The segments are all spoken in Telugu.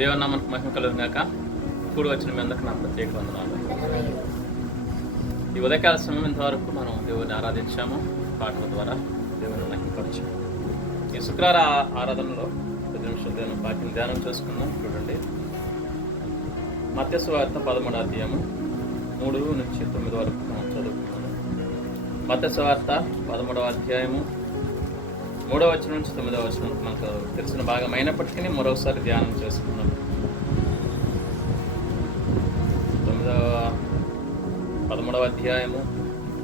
దేవుని నామానికి మహిమ కలుగును గాక. కూడి వచ్చిన మీ అందరికీ నా ప్రత్యేక వందనాలు. ఈ ఉదయకాల సమయం ఇంతవరకు మనం దేవుని ఆరాధించాము, పాటల ద్వారా దేవుని మహిమపరిచాము. ఈ శుక్రవార ఆరాధనలో 10 నిమిషాలు దేవుని వాక్యం ధ్యానం చేసుకుందాం. చూడండి, మత్తయి సువార్త 13వ అధ్యాయము 3 నుంచి 9 వరకు మనం చదువుకున్నాము. మత్తయి సువార్త 13వ అధ్యాయము 3వ వచనం నుంచి 9వ వచనం మనకు తెలిసిన భాగం అయినప్పటికీ మరొకసారి ధ్యానం చేసుకున్నాం. 13వ అధ్యాయము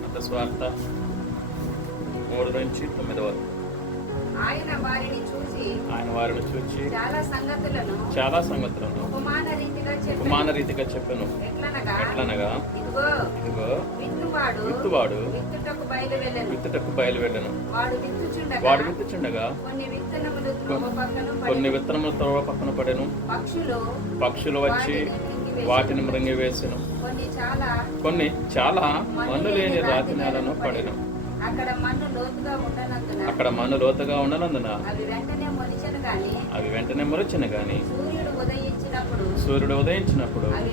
మత్తయి సువార్త 3 నుంచి 9 వరకు. ఆయన వారిని చూచి చాలా సంగతులను ఉపమాన రీతిగా చెప్పెను. ఎట్లనగా ఇదిగో విత్తువాడు విత్తుటకు బయలువెళ్ళెను. వాడు విత్తుచుండగా కొన్ని విత్తనములు త్రోవ పక్కన పడెను. పక్షులు వచ్చి వాటిని మృంగివేసెను. కొన్ని చాలా మన్ను లేని రాతి నేలను పడెను. అక్కడ మన్ను లోతుగా ఉండనందున అవి వెంటనే మొలిచెను గాని సూర్యుడు ఉదయించినప్పుడు అవి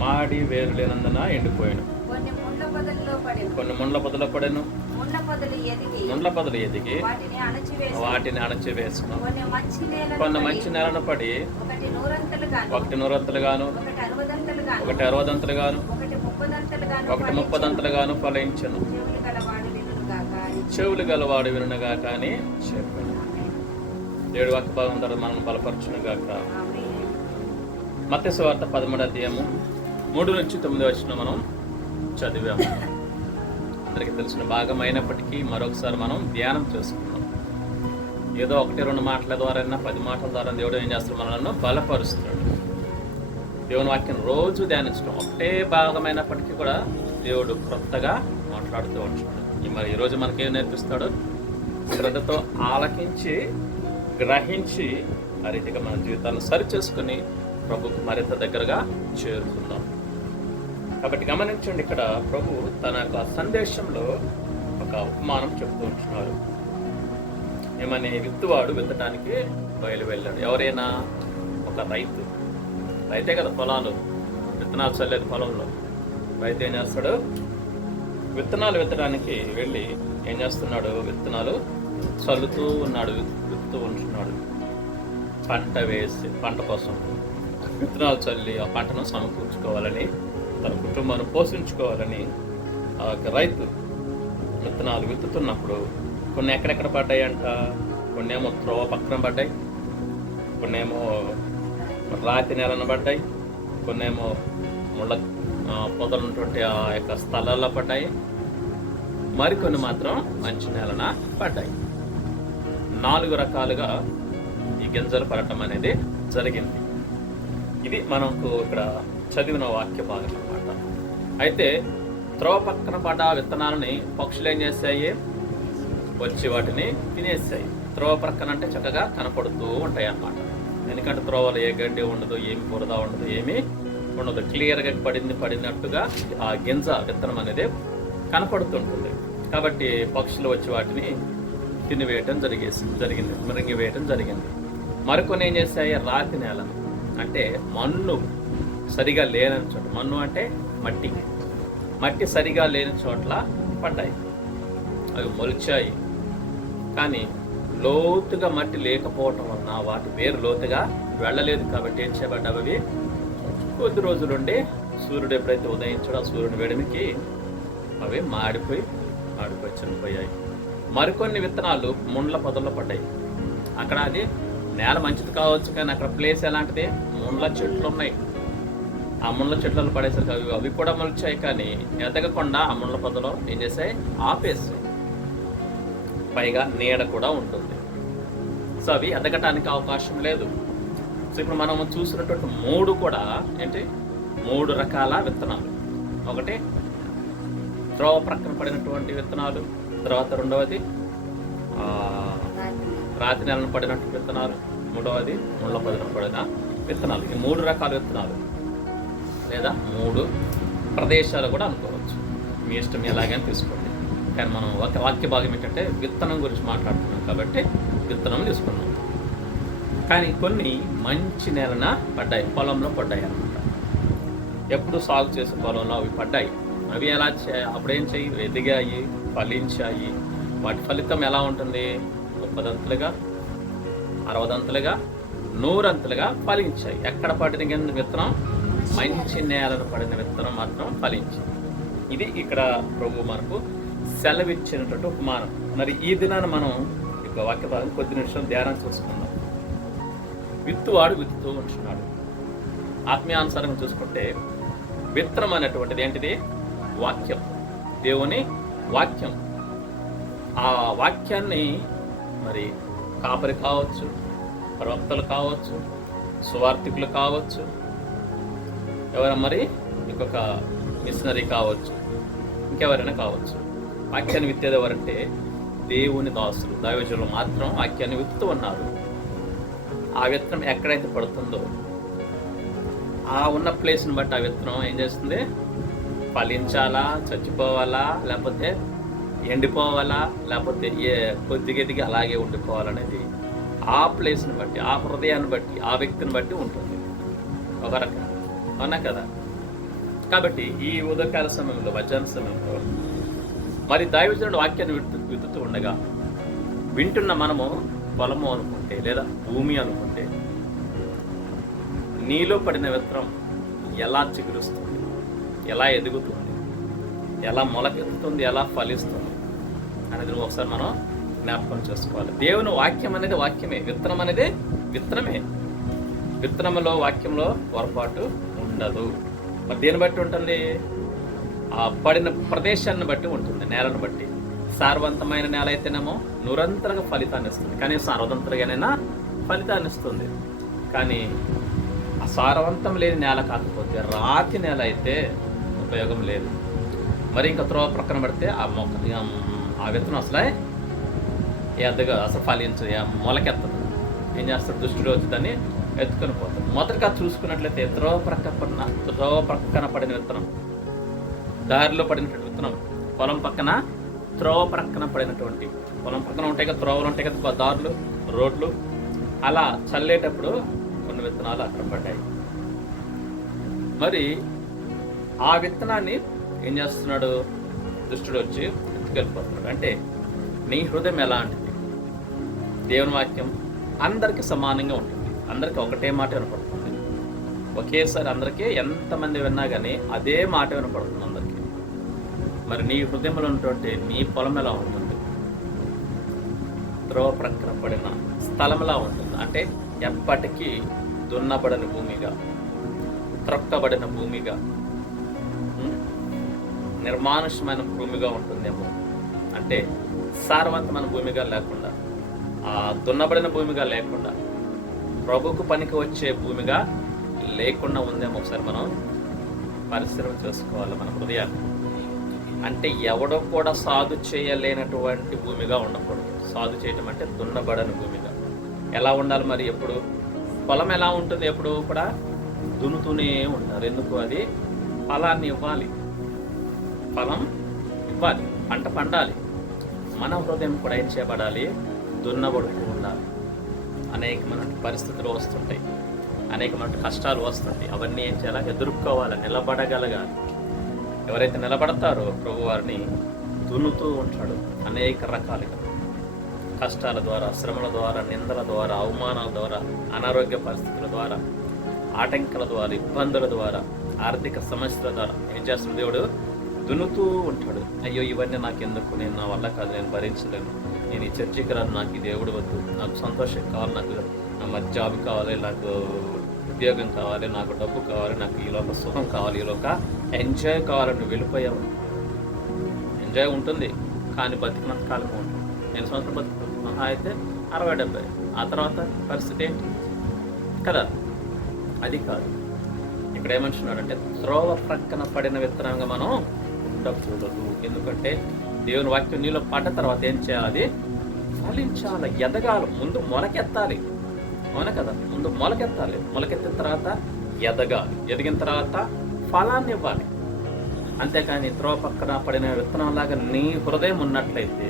మాడి వేరు లేనందున ఎండిపోయాను. కొన్ని ముండ్ల పొదలో పడెను. ముండ్ల పొదలు ఎదిగి వాటిని అణచివేసును. కొన్ని మంచి నేలను పడి ఒకటి 100 గాను, ఒకటి 60 గాను, ఒకటి 30 గాను ఫలించను. చెవులు గలవాడు వినుగా కానీ చెప్పాను. 7 వాక్య భాగం ద్వారా మనం బలపరచును గాక. మత్తయి సువార్త 13వ అధ్యాయము 3 నుంచి 9 వచనం మనం చదివాము. అందరికీ తెలిసిన భాగం అయినప్పటికీ మరొకసారి మనం ధ్యానం చేసుకున్నాం. ఏదో 1-2 మాటల ద్వారా 10 మాటల ద్వారా దేవుడు ఏం చేస్తాడు, మనల్ని బలపరుస్తున్నాడు. దేవుని వాక్యం రోజు ధ్యానించడం ఒకటే భాగమైనప్పటికీ కూడా దేవుడు క్రొత్తగా మాట్లాడుతూ ఉంటున్నాడు. మరి ఈరోజు మనకేం నేర్పిస్తాడు? శ్రద్ధతో ఆలకించి గ్రహించి ఆ రీతిగా మన జీవితాన్ని సరిచేసుకుని ప్రభుకు మరింత దగ్గరగా చేరుకుందాం. కాబట్టి గమనించండి, ఇక్కడ ప్రభు తన యొక్క సందేశంలో ఒక ఉపమానం చెప్తూ ఉంటున్నారు. ఏమని? విత్తువాడు విత్తడానికి బయలు వెళ్ళాడు. ఎవరైనా ఒక రైతే కదా, పొలాలు విత్తనాలు చల్లేదు పొలంలో. రైతు ఏం చేస్తాడు? విత్తనాలు విత్తడానికి వెళ్ళి ఏం చేస్తున్నాడు? విత్తనాలు చల్లుతూ ఉన్నాడు, విత్తుతూ ఉంటున్నాడు. పంట వేసి పంట కోసం విత్తనాలు చల్లి ఆ పంటను సమకూర్చుకోవాలని, తన కుటుంబాన్ని పోషించుకోవాలని ఆ రైతు విత్తనాలు విత్తుతున్నప్పుడు కొన్ని ఎక్కడెక్కడ పడ్డాయి అంట. కొన్ని ఏమో త్రోవ పక్కన పడ్డాయి, కొన్ని ఏమో రాతి నేలను పడ్డాయి, కొన్ని ఏమో ముళ్ళ పొదలున్నటువంటి ఆ యొక్క స్థలాల్లో పడ్డాయి, మరికొన్ని మాత్రం మంచి నేలన పడ్డాయి. 4 రకాలుగా ఈ గింజలు పడటం అనేది జరిగింది. ఇది మనకు ఇక్కడ చదివిన వాక్య భాగం అన్నమాట. అయితే త్రోవ పక్కన పడ్డ విత్తనాలని పక్షులు ఏం చేస్తాయి? వచ్చి వాటిని తినేస్తాయి. త్రోవ పక్కన అంటే చక్కగా కనపడుతూ ఉంటాయి అన్నమాట. ఎందుకంటే త్రోవలు ఏ గడ్డి ఉండదు, ఏమి బురద ఉండదు, ఏమీ ఉండదు. క్లియర్గా పడినట్టుగా ఆ గింజ విత్తనం అనేది కనపడుతుంటుంది. కాబట్టి పక్షులు వచ్చి వాటిని తినివేయటం జరిగింది, మృంగివేయటం జరిగింది. మరికొన్ని ఏం చేస్తాయి? రాతి నేలను అంటే మన్ను సరిగా లేని చోట, మన్ను అంటే మట్టి సరిగా లేని చోట్ల పడ్డాయి. అవి మొలిచాయి, కానీ లోతుగా మట్టి లేకపోవటం వలన వాటి వేరు లోతుగా వెళ్ళలేదు. కాబట్టి ఏం చేయబడ్డావు? అవి కొద్ది రోజులుండి సూర్యుడు ఎప్పుడైతే ఉదయించాడో ఆ సూర్యుని వేడిమికి అవి మాడిపోయి చనిపోయాయి. మరికొన్ని విత్తనాలు ముండ్ల పొదల్లో పడ్డాయి. అక్కడ అది నేల మంచిది కావచ్చు, కానీ అక్కడ ప్లేస్ ఎలాంటిది? ముండ్ల చెట్లు ఉన్నాయి. ఆ ముండ్ల చెట్లలో పడేసరికి అవి కూడా మొలిచాయి, కానీ ఎదగకుండా ఆ ముండ్ల పొదలో ఏం చేసాయి? ఆపేసాయి. పైగా నీడ కూడా ఉంటుంది. సో అవి ఎదగటానికి అవకాశం లేదు. సో ఇప్పుడు మనం చూసినటువంటి 3 కూడా ఏంటి? 3 రకాల విత్తనాలు. ఒకటి త్రోవ ప్రక్కన పడినటువంటి విత్తనాలు, తర్వాత రెండవది రాతి నేలను పడినటువంటి విత్తనాలు, మూడవది ముళ్ళ పొదన పడిన విత్తనాలు. ఈ 3 రకాల విత్తనాలు, లేదా 3 ప్రదేశాలు కూడా అనుకోవచ్చు. మీ ఇష్టం ఎలాగైనా తీసుకోండి. కానీ మనం వాక్య భాగం ఏంటంటే విత్తనం గురించి మాట్లాడుతున్నాం కాబట్టి విత్తనం తీసుకున్నాం. కానీ కొన్ని మంచి నేలన పడ్డాయి, పొలంలో పడ్డాయి అన్నమాట. ఎప్పుడు సాగు చేసే పొలంలో అవి పడ్డాయి. అవి ఎలా అప్పుడేం చెయ్యి, ఎదిగాయి, ఫలించాయి. వాటి ఫలితం ఎలా ఉంటుంది? 30 దంతులుగా, 60 దంతులుగా, 100 అంతులుగా ఫలించాయి. ఎక్కడ పడిన విత్తనం? మంచి నేలను పడిన విత్తనం మాత్రం ఫలించింది. ఇది ఇక్కడ ప్రభు మనకు సెలవిచ్చినటువంటి ఉపమానం. మరి ఈ దినాన్ని మనం ఇక వాక్య భాగం కొద్ది నిమిషం ధ్యానం చేసుకుందాం. విత్తువాడు విత్తుతూ ఉంటున్నాడు. ఆత్మీయానుసారంగా చూసుకుంటే విత్తనం అనేటువంటిది ఏంటిది? వాక్యం, దేవుని వాక్యం. ఆ వాక్యాన్ని మరి కాపరి కావచ్చు, ప్రవక్తలు కావచ్చు, సువార్థికులు కావచ్చు, ఎవరైనా మరి ఇంకొక మిషనరీ కావచ్చు, ఇంకెవరైనా కావచ్చు. వాక్యాన్ని విత్తేది ఎవరంటే దేవుని దాసులు, దైవజనులు మాత్రం వాక్యాన్ని విత్తుతూ ఉన్నారు. ఆ విత్తనం ఎక్కడైతే పడుతుందో ఆ ఉన్న ప్లేస్ని బట్టి ఆ విత్తనం ఏం చేస్తుంది? ఫలించాలా, చచ్చిపోవాలా, లేకపోతే ఎండిపోవాలా, లేకపోతే కొద్దిగెదిగి అలాగే ఉండిపోవాలనేది ఆ ప్లేస్ని బట్టి, ఆ హృదయాన్ని బట్టి, ఆ వ్యక్తిని బట్టి ఉంటుంది ఒక రకంగా. అవునా కదా? కాబట్టి ఈ ఉదయకాల సమయంలో, మధ్యాహ్న సమయంలో మరి దైవజనుడు వాక్యాన్ని విత్తుతూ ఉండగా వింటున్న మనము పొలము అనుకుంటే లేదా భూమి అనుకుంటే నీలో పడిన విత్తనం ఎలా చిగురుస్తుంది, ఎలా ఎదుగుతుంది, ఎలా మొలకెత్తుతుంది, ఎలా ఫలిస్తుంది అనేది ఒకసారి మనం జ్ఞాపకం చేసుకోవాలి. దేవుని వాక్యం అనేది వాక్యమే, విత్తనం అనేది విత్తనమే. విత్తనంలో, వాక్యంలో పొరపాటు ఉండదు. మరి దేన్ని బట్టి ఉంటుంది? ఆ పడిన ప్రదేశాన్ని బట్టి ఉంటుంది, నేలను బట్టి. సారవంతమైన నేల అయితేనేమో నిరంతరంగా ఫలితాన్ని ఇస్తుంది, కనీసం అరవంతరంగానైనా ఫలితాన్ని ఇస్తుంది. కానీ ఆ సారవంతం లేని నేల కాకపోతే, రాతి నేల అయితే ఉపయోగం లేదు. మరి ఇంకా త్రోవ ప్రక్కన పడితే ఆ మొక్క, ఆ విత్తనం అసలే ఎద్దగా, అసలు ఫలించదు, మొలకెత్తదు. ఏం చేస్తాడు? దుష్టుడు వచ్చి దాన్ని ఎత్తుకొని పోతాడు. మొదటిగా చూసుకున్నట్లయితే త్రోవ ప్రక్కన పడిన విత్తనం, దారిలో పడినటువంటి విత్తనం, పొలం పక్కన త్రోవ ప్రక్కన పడినటువంటి, పొలం పక్కన ఉంటాయి కదా త్రోవలు, ఉంటాయి కదా దారులు, రోడ్లు, అలా చల్లేటప్పుడు కొన్ని విత్తనాలు అక్కడ పడ్డాయి. మరి ఆ విత్తనాన్ని ఏం చేస్తున్నాడు? దుష్టుడు వచ్చి ఎత్తుకెళ్ళిపోతున్నాడు. అంటే నీ హృదయం ఎలాంటిది? దేవుని వాక్యం అందరికీ సమానంగా ఉంటుంది, అందరికీ ఒకటే మాట వినపడుతుంది. ఒకేసారి అందరికీ ఎంతమంది విన్నా కానీ అదే మాట వినపడుతుంది అందరికీ. మరి నీ హృదయంలో ఉన్నటువంటి నీ పొలం ఎలా ఉంటుంది? త్రోవ ప్రక్కన పడిన స్థలంలా ఉంటుంది. అంటే ఎప్పటికీ దున్నబడిన భూమిగా, త్రొక్కబడిన భూమిగా, నిర్మానుష్యమైన భూమిగా ఉంటుందేమో. అంటే సారవంతమైన భూమిగా లేకుండా, ఆ దున్నబడిన భూమిగా లేకుండా, ప్రభుకు పనికి వచ్చే భూమిగా లేకుండా ఉందేమో. ఒకసారి మనం పరిశీలన చేసుకోవాలి మన హృదయాన్ని. అంటే ఎవడో కూడా సాధు చేయలేనటువంటి భూమిగా ఉండకూడదు. సాధు చేయటం అంటే దున్నబడని భూమిగా. ఎలా ఉండాలి మరి? ఎప్పుడు పొలం ఎలా ఉంటుంది? ఎప్పుడు కూడా దున్నుతూనే ఉంటారు. ఎందుకు? అది ఫలాన్ని ఇవ్వాలి, ఫలం ఇవ్వాలి, పంట పండాలి. మన హృదయం కూడా ఏం చేయబడాలి? దున్నబడుతూ ఉండాలి. అనేకమైన పరిస్థితులు వస్తుంటాయి, అనేకమైన కష్టాలు వస్తుంటాయి. అవన్నీ ఏం చేయాలి? ఎదుర్కోవాలి, నిలబడగలగాలి. ఎవరైతే నిలబడతారో ప్రభు వారిని దున్నుతూ ఉంటాడు. అనేక రకాలుగా కష్టాల ద్వారా, శ్రమల ద్వారా, నిందల ద్వారా, అవమానాల ద్వారా, అనారోగ్య పరిస్థితుల ద్వారా, ఆటంకాల ద్వారా, ఇబ్బందుల ద్వారా, ఆర్థిక సమస్యల ద్వారా ఏం చేస్తున్న దేవుడు? దున్నుతూ ఉంటాడు. అయ్యో ఇవన్నీ నాకు ఎందుకు, నేను నా వల్ల కాదు, నేను భరించలేను, నేను ఈ చర్చికి రాను, నాకు ఈ దేవుడు వద్దు, నాకు సంతోషం కావాలి, నాకు మంచి జాబ్ కావాలి, నాకు ఉద్యోగం కావాలి, నాకు డబ్బు కావాలి, నాకు ఈలోక సుఖం కావాలి, ఈలోక ఎంజాయ్ కావాలని నువ్వు వెళ్ళిపోయావు. ఎంజాయ్ ఉంటుంది కానీ బతికినంత కాలం ఉంటుంది. 8 సంవత్సరాలు బతుకుతుంది, మహా అయితే 60-70. ఆ తర్వాత పరిస్థితి ఏంటి కదా? అది కాదు. ఇక్కడ ఏమంటున్నాడంటే త్రోవ ప్రక్కన పడిన విత్తనంగా మనం ఉండకూడదు. ఎందుకంటే దేవుని వాక్యం నీలో పడ్డ తర్వాత ఏం చేయాలి? అది ఫలించాలి, ఎదగాలి, ముందు మొలకెత్తాలి. అవునా కదా? ముందు మొలకెత్తాలి, మొలకెత్తిన తర్వాత ఎదగాలి, ఎదిగిన తర్వాత ఫలాన్ని ఇవ్వాలి. అంతేకాని త్రోవ పక్కన పడిన విత్తనంలాగా నీ హృదయం ఉన్నట్లయితే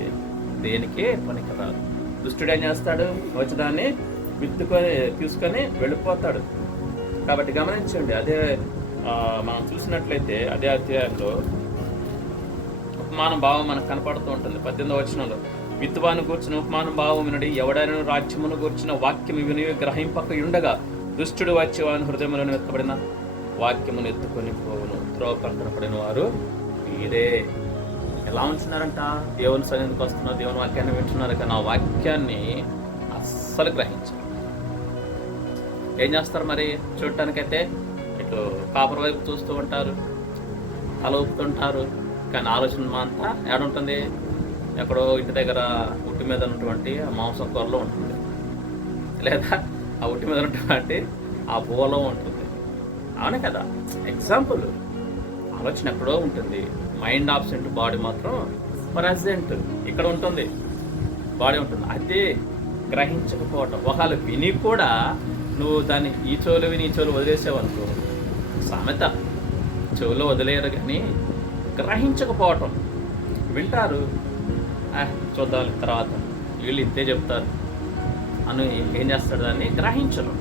దేనికే పనికిరాదు. దుష్టుడు ఏం చేస్తాడు? వచ్చి దాన్ని తీసుకొని వెళ్ళిపోతాడు. కాబట్టి గమనించండి, అదే మనం చూసినట్లయితే అదే అధ్యాయంలో ఉపమాన భావం మనకు కనపడుతూ ఉంటుంది. 18వ వచనంలో, విత్తువాను గూర్చిన ఉపమాన భావం వినడి, ఎవడైనా రాజ్యమును గూర్చిన వాక్యము విని గ్రహింపక ఉండగా దుష్టుడు వచ్చి వాని హృదయములను ఎత్తబడిన వాక్యమును ఎత్తుకొని పోవును. త్రోవ పక్కన పడిన వారు మీరే. ఎలా ఉంటున్నారంట? దేవుని సన్నిధికి వస్తున్నారు, దేవుని వాక్యాన్ని వింటున్నారు, కానీ ఆ వాక్యాన్ని అస్సలు గ్రహించారు. ఏం చేస్తారు మరి? చూడటానికైతే ఇటు కాపర్ వైపు చూస్తూ ఉంటారు, తల ఊపుతుంటారు, కానీ ఆలోచన అంతా ఏడుంటుంది? ఎక్కడో ఇంటి దగ్గర ఉట్టి మీద ఉన్నటువంటి ఆ మాంసం కూరలో ఉంటుంది, లేదా ఆ ఉట్టి మీద ఉన్నటువంటి ఆ బువ్వలో ఉంటుంది. అవునే కదా? ఎగ్జాంపుల్. ఆలోచన ఎక్కడో ఉంటుంది, మైండ్ ఆబ్సెంట్, బాడీ మాత్రం ప్రజెంట్ ఇక్కడ ఉంటుంది, బాడీ ఉంటుంది. అదే గ్రహించకపోవటం. ఒకవేళ విని కూడా నువ్వు దాన్ని ఈ చెవులు విని ఈ చెవులు వదిలేసావనుకో, సామెత, చెవులో వదిలేయరు కానీ గ్రహించకపోవటం. వింటారు, చూద్దాం తర్వాత, వీళ్ళు ఇంతే చెప్తారు అని ఏం చేస్తాడు? దాన్ని గ్రహించరు.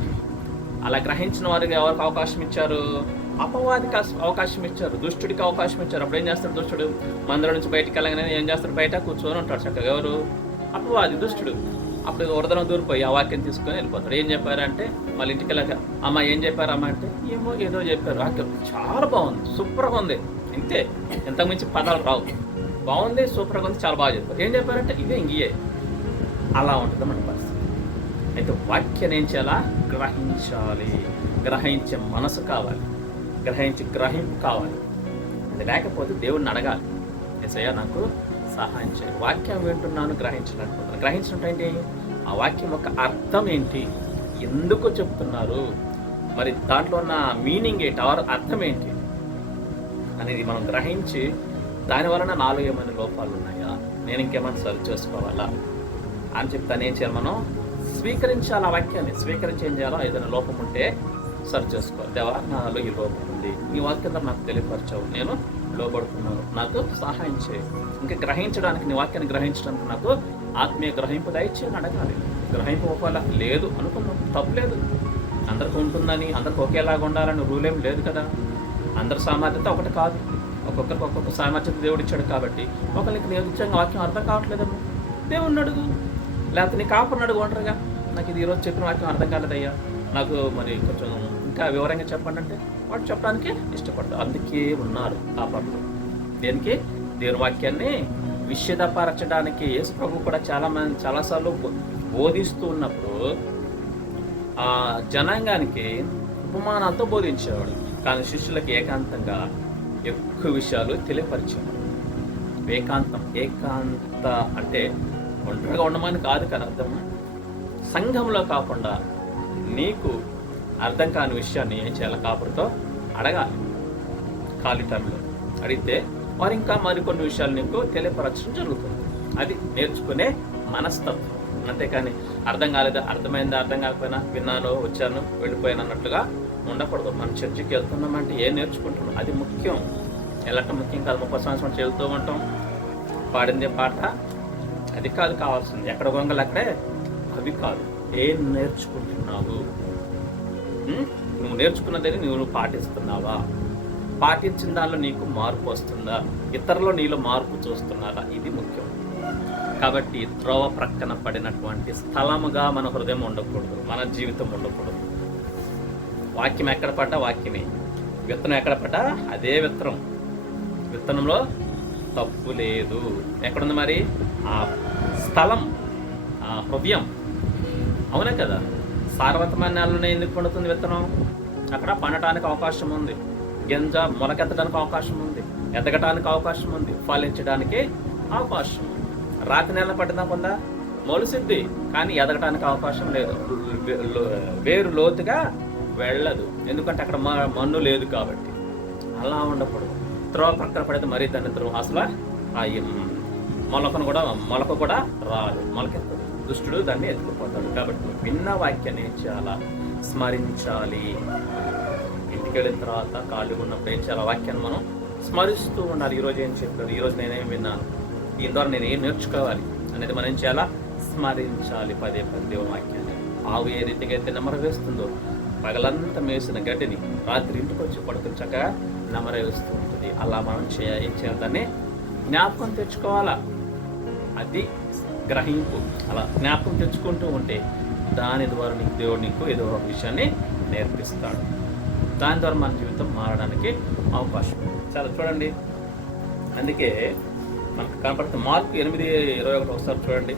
అలా గ్రహించిన వారికి ఎవరికి అవకాశం ఇచ్చారు? అపవాదికి అవకాశం ఇచ్చారు, దుష్టుడికి అవకాశం ఇచ్చారు. అప్పుడు ఏం చేస్తాడు దుష్టుడు? మందిరం నుంచి బయటికి వెళ్ళగానే ఏం చేస్తాడు? బయట కూర్చొని ఉంటాడు చక్కగా. ఎవరు? అపవాది, దుష్టుడు. అప్పుడు వరదనం దూరిపోయి ఆ వాక్యం తీసుకొని వెళ్ళిపోతాడు. ఏం చెప్పారంటే మళ్ళీ ఇంటికి వెళ్ళాక, అమ్మ ఏం చెప్పారు అమ్మ అంటే, ఏదో చెప్పారు, వాక్యం చాలా బాగుంది, సూపర్గా ఉంది, ఇంతే, ఇంతకుమించి పదాలు రావు, బాగుంది, సూపర్గా ఉంది, చాలా బాగా చెప్పారు. ఏం చెప్పారంటే ఇదే ఇంగియే. అలా ఉంటుంది మన పరిస్థితి. అయితే వాక్యాన్ని ఏం చేయాలా? గ్రహించాలి. గ్రహించే మనసు కావాలి, గ్రహింపు కావాలి. అది లేకపోతే దేవుడిని అడగాలి, యేసయ్యా నాకు సహాయం చేయాలి. వాక్యం వింటున్నాను, గ్రహించలేకపోతున్నాను. గ్రహించడం ఏంటి? ఆ వాక్యం యొక్క అర్థం ఏంటి, ఎందుకు చెప్తున్నారు, మరి దాంట్లో ఉన్న మీనింగ్ ఏంటి, అర్థం ఏంటి అనేది మనం గ్రహించి దాని వలన నాలో ఏమైనా లోపాలు ఉన్నాయా, నేను ఇంకేమైనా సరి చేసుకోవాలా అని చెప్పి దాన్ని ఏం చేయాలి? మనం స్వీకరించాలి. ఆ వాక్యాన్ని స్వీకరించి ఏం చేయాలో, ఏదైనా లోపం ఉంటే సరి చేసుకోవాలి. దేవా, నాలో ఈ లోపం ఉంది, నీ వాక్యం నాకు తెలియపరచావు, నేను లోబడుతున్నాను, నాకు సహాయం చేయి. ఇంకా గ్రహించడానికి, నీ వాక్యాన్ని గ్రహించడానికి నాకు ఆత్మీయ గ్రహింపు దయచేయని అడగాలి. గ్రహింపు ఒకవేళ లేదు అనుకున్నాం, తప్పులేదు. అందరికి ఉంటుందని, అందరికి ఒకేలాగా ఉండాలని రూల్ ఏం లేదు కదా. అందరి సామర్థ్యత ఒకటి కాదు, ఒక్కొక్కరికి ఒక్కొక్క సామర్థ్యత దేవుడు ఇచ్చాడు. కాబట్టి ఒకరికి నిజంగా వాక్యం అర్థం కావట్లేదమ్మా, దేవుడిని అడుగు, లేకపోతే నీ కాపుని అడుగు. ఒంటరిగా నాకు ఇది ఈరోజు చెప్పిన వాక్యం అర్థం కాలేదయ్యా, నాకు మరి కొంచెం ఇంకా వివరంగా చెప్పండి అంటే వాడు చెప్పడానికి ఇష్టపడతారు. అందుకే ఉన్నారు కాపర్లు. దేనికి? దేవుని వాక్యాన్ని విషదపరచడానికి. యేసు ప్రభు కూడా చాలాసార్లు బోధిస్తూ ఉన్నప్పుడు ఆ జనాంగానికి ఉపమానాలతో బోధించేవాడు, కానీ శిష్యులకి ఏకాంతంగా ఎక్కువ విషయాలు తెలియపరిచేవాడు. ఏకాంత అంటే ఒంటరిగా ఉండమని కాదు కదా అర్థం. సంఘంలో కాకుండా నీకు అర్థం కాని విషయాన్ని ఏం చేయాలి? కాపురితో అడగాలి. ఖాళీ టైంలో అడిగితే వారు ఇంకా మరికొన్ని విషయాలు నీకు తెలియపరచడం జరుగుతుంది. అది నేర్చుకునే మనస్తత్వం. అంతేకాని అర్థం కాలేదు, అర్థమైందా, అర్థం కాకపోయినా విన్నాను, వచ్చాను, వెళ్ళిపోయాను అన్నట్లుగా ఉండకూడదు. మనం చర్చికి వెళ్తున్నామంటే ఏం నేర్చుకుంటున్నాం, అది ముఖ్యం. వెళ్ళటం ముఖ్యం కాదు. 30 సంవత్సరాలు చెబుతూ ఉంటాం, పాడిందే పాట, అది కాదు కావాల్సింది. ఎక్కడ గొంగలు అక్కడే, అవి కాదు. ఏం నేర్చుకుంటున్నావు? నువ్వు నేర్చుకున్నదని నువ్వు పాటిస్తున్నావా? పాటించిన దానిలో నీకు మార్పు వస్తుందా? ఇతరులు నీలో మార్పు చూస్తున్నారా? ఇది ముఖ్యం. కాబట్టి త్రోవ ప్రక్కన పడినటువంటి స్థలముగా మన హృదయం ఉండకూడదు, మన జీవితం ఉండకూడదు. వాక్యం ఎక్కడ పడ్డా వాక్యమే, విత్తనం ఎక్కడ పడ్డా అదే విత్తనం, విత్తనంలో తప్పు లేదు. ఎక్కడుంది మరి ఆ స్థలం? ఆ హృదయం. అవునే కదా? సారవంతమైన నేలలోనే ఎందుకు పండుతుంది విత్తనం? అక్కడ పండటానికి అవకాశం ఉంది, గింజ మొలకెత్తడానికి అవకాశం ఉంది, ఎదగటానికి అవకాశం ఉంది, ఫలించడానికి అవకాశం. రాతి నేల పట్టినకుండా మొలిసిద్ది, కానీ ఎదగటానికి అవకాశం లేదు, వేరు లోతుగా వెళ్ళదు, ఎందుకంటే అక్కడ మన్ను లేదు కాబట్టి. అలా ఉండకూడదు. త్రోవ పక్కన పడితే మరీ దాన్ని త్రోవ అసలు మొలక కూడా రాదు, మొలకెత్తదు. దుష్టుడు దాన్ని ఎత్తుకుపోతాడు. కాబట్టి విన్న వాక్యాన్ని ఏం చేయాలా? స్మరించాలి. ఇంటికి వెళ్ళిన తర్వాత ఖాళీగా ఉన్నప్పుడు ఏం చేయాలి? వాక్యాన్ని మనం స్మరిస్తూ ఉండాలి. ఈరోజు ఏం చెప్పారు, ఈరోజు నేనేం విన్నాను, దీని ద్వారా నేను ఏం నేర్చుకోవాలి అనేది మనం ఏం చేయాలా? స్మరించాలి పదే పదే దేవుని వాక్యాన్ని. ఆవు ఏ రీతిగా అయితే నెమర వేస్తుందో, పగలంతా మేసిన గడ్డిని రాత్రి ఇంటికి వచ్చి పడుకుని చక్కగా నెమర వేస్తూ ఉంటుంది. అలా మనం ఏం చేయాలి, దాన్ని జ్ఞాపకం తెచ్చుకోవాలా. అది గ్రహింపు. అలా జ్ఞాపకం తెచ్చుకుంటూ ఉంటే దాని ద్వారా దేవుడు నీకు ఏదో ఒక విషయాన్ని నేర్పిస్తాడు. దాని ద్వారా మన జీవితం మారడానికి అవకాశం ఉంది. చాలా చూడండి, అందుకే మనకు కనపడుతుంది మార్కు 8:21 ఒకసారి చూడండి.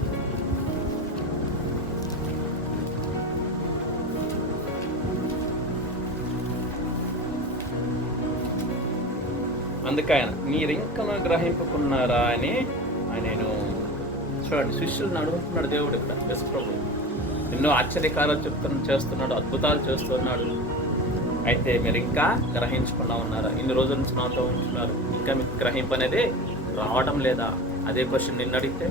అందుకే ఆయన మీరు ఇంకా గ్రహింపుకున్నారా అని నేను చూడండి, శిష్యులను అడుగుతున్నాడు దేవుడు. ఇక్కడ యెసుప్రభు ఎన్నో ఆశ్చర్యకారాలు చేస్తున్నాడు, అద్భుతాలు చేస్తున్నాడు. అయితే మీరు ఇంకా గ్రహించకుండా ఉన్నారా? ఇన్ని రోజుల నుంచి నాతో ఉంటున్నారు, ఇంకా మీకు గ్రహింపు అనేది రావడం లేదా? అదే క్వశ్చన్ నిన్ను అడిగితే,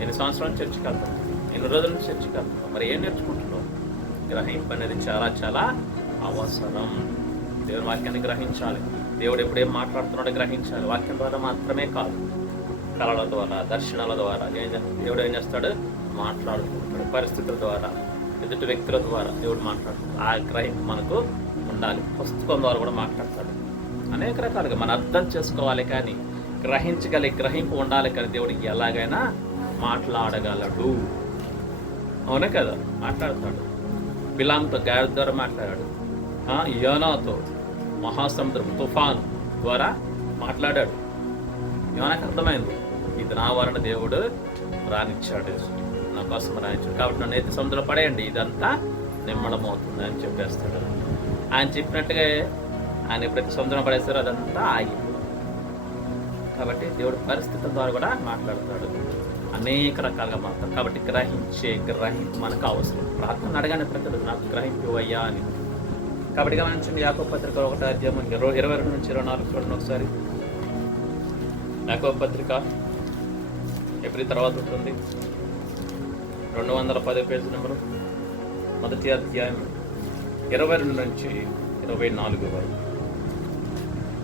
ఎన్ని సంవత్సరాలు చర్చికి వెళ్తాను, ఎన్ని రోజుల నుంచి చర్చికి వెళ్తాను, మరి ఏం నేర్చుకుంటున్నావు? గ్రహింపు అనేది చాలా చాలా అవసరం. దేవుని వాక్యాన్ని గ్రహించాలి. దేవుడు ఎప్పుడేం మాట్లాడుతున్నాడో గ్రహించాలి. వాక్యం ద్వారా మాత్రమే కాదు, కళల ద్వారా, దర్శనాల ద్వారా దేవుడు ఏం చేస్తాడు? మాట్లాడుతుంటాడు. పరిస్థితుల ద్వారా, ఎదుటి వ్యక్తుల ద్వారా దేవుడు మాట్లాడుతాడు. ఆ గ్రహింపు మనకు ఉండాలి. పుస్తకం ద్వారా కూడా మాట్లాడతాడు. అనేక రకాలుగా మనం అర్థం చేసుకోవాలి, కానీ గ్రహింపు ఉండాలి. కానీ దేవుడికి ఎలాగైనా మాట్లాడగలడు. అవునే కదా, మాట్లాడతాడు. బిలాంతో గాడి ద్వారా మాట్లాడాడు. యోనాతో మహాసముద్రం తుఫాను ద్వారా మాట్లాడాడు. యోనాకు అర్థమైంది, ఇది నా వలన దేవుడు రానిచ్చాడు, నా కోసం రానిచ్చాడు, కాబట్టి నన్ను ఎత్తి సముద్రంలో పడేయండి, ఇదంతా నిమ్మళమవుతుంది అని చెప్పేస్తాడు. ఆయన చెప్పినట్టుగా ఆయన ఎప్పుడైతే సముద్రం పడేస్తారో అదంతా ఆగిపోతుంది. కాబట్టి దేవుడు పరిస్థితుల ద్వారా కూడా మాట్లాడతాడు, అనేక రకాలుగా మాట్లాడతాడు. కాబట్టి గ్రహింపు మనకు అవసరం. ప్రార్థన అడగానే ప్రతి నాకు గ్రహింపు అయ్యా అని. కాబట్టి గమనించండి, యాకోబు పత్రిక 1:22-24 చూడండి ఒకసారి. యాకోబు పత్రిక ఎప్పుడు తర్వాత ఉంటుంది, 210 పేజీ నెంబరు, 1వ అధ్యాయం 22-24 వరకు.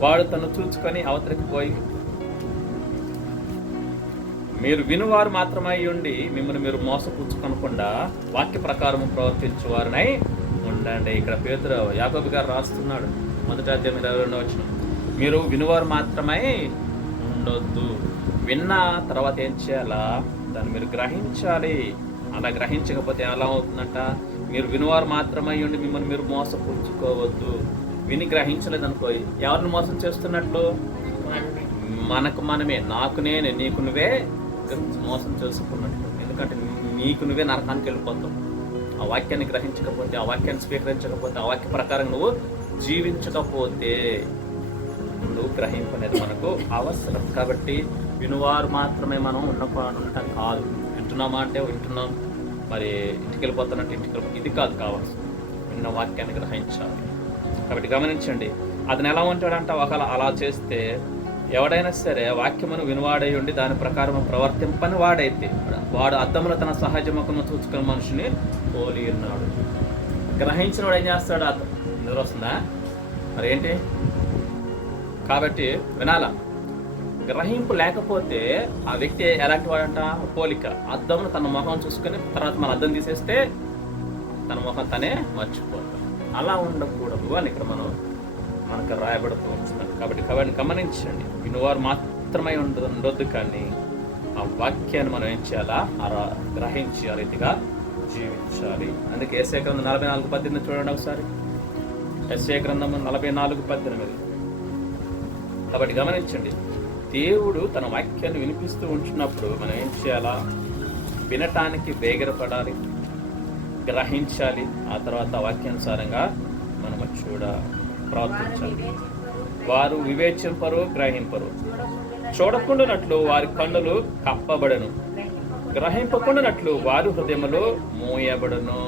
వాడు తను చూచుకొని అవతలికి పోయి, మీరు వినువారు మాత్రమై ఉండి మిమ్మల్ని మీరు మోసపుచ్చుకొనకుండా వాక్య ప్రకారం ప్రవర్తించేవారినై ఉండండి. ఇక్కడ పేతురు యాకోబు గారు రాస్తున్నాడు, 1వ అధ్యాయం 22వ వచనం. మీరు వినువారు మాత్రమై ఉండొద్దు, విన్న తర్వాత ఏం చేయాలా? దాన్ని మీరు గ్రహించాలి. అలా గ్రహించకపోతే ఎలా అవుతుందంట? మీరు వినువారు మాత్రమై ఉండి మిమ్మల్ని మీరు మోసపుచ్చుకోవద్దు. విని గ్రహించలేదనుకో, ఎవరిని మోసం చేస్తున్నట్లు? మనకు మనమే, నాకు నేనే, నీకు నువ్వే మోసం చేసుకున్నట్లు. ఎందుకంటే నీకు నువ్వే నరకానికి వెళ్ళిపోతావు. ఆ వాక్యాన్ని గ్రహించకపోతే, ఆ వాక్యాన్ని స్వీకరించకపోతే, ఆ వాక్య ప్రకారం నువ్వు జీవించకపోతే నువ్వు గ్రహింపు అనేది మనకు అవసరం. కాబట్టి వినువారు మాత్రమే మనం ఉండటం కాదు. వింటున్నామా అంటే వింటున్నాం, మరి ఇంటికి వెళ్ళిపోతానంటే ఇంటికి వెళ్ళిపోతాం, ఇది కాదు కావాల్సింది. విన్న వాక్యాన్ని గ్రహించాలి. కాబట్టి గమనించండి, అతను ఎలా ఉంటాడంట? ఒకవేళ అలా చేస్తే, ఎవడైనా సరే వాక్యమును వినువాడై ఉండి దాని ప్రకారం ప్రవర్తింపని వాడైతే వాడు అద్దములో తన సహజ ముఖము చూసుకున్న మనిషిని పోలి ఉన్నాడు. గ్రహించిన వాడు ఏం చేస్తాడు? అర్థం నిద్ర వస్తుందా? మరి ఏంటి? కాబట్టి వినాలా. గ్రహింపు లేకపోతే ఆ వ్యక్తి ఎలాంటి వాడంట? పోలిక. అద్దంలో తన మొహం చూసుకొని తర్వాత మన అద్దం తీసేస్తే తన మొహం తనే మర్చిపోతాం. అలా ఉండకూడదు అని ఇక్కడ మనకు రాయబడుతూ ఉంటున్నాడు. కాబట్టి గమనించండి, వినువారు మాత్రమే ఉండొద్దు, కానీ ఆ వాక్యాన్ని మనం ఏం చేయాలా? గ్రహించి ఆ రీతిగా జీవించాలి. అందుకే యెషయా గ్రంథం 44:18 చూడండి ఒకసారి. యెషయా గ్రంథం 44:18. కాబట్టి గమనించండి, దేవుడు తన వాక్యాన్ని వినిపిస్తూ ఉంటున్నప్పుడు మనం ఏం చేయాలా? వినటానికి వేగరపడాలి, గ్రహించాలి. ఆ తర్వాత వాక్యానుసారంగా మనం ప్రవర్తించాలి. వారు వివేచింపరు, గ్రహింపరు. చూడకుండానట్లు వారి కన్నులు కప్పబడను, గ్రహింపకుండానట్లు వారి హృదయములు మూయబడను.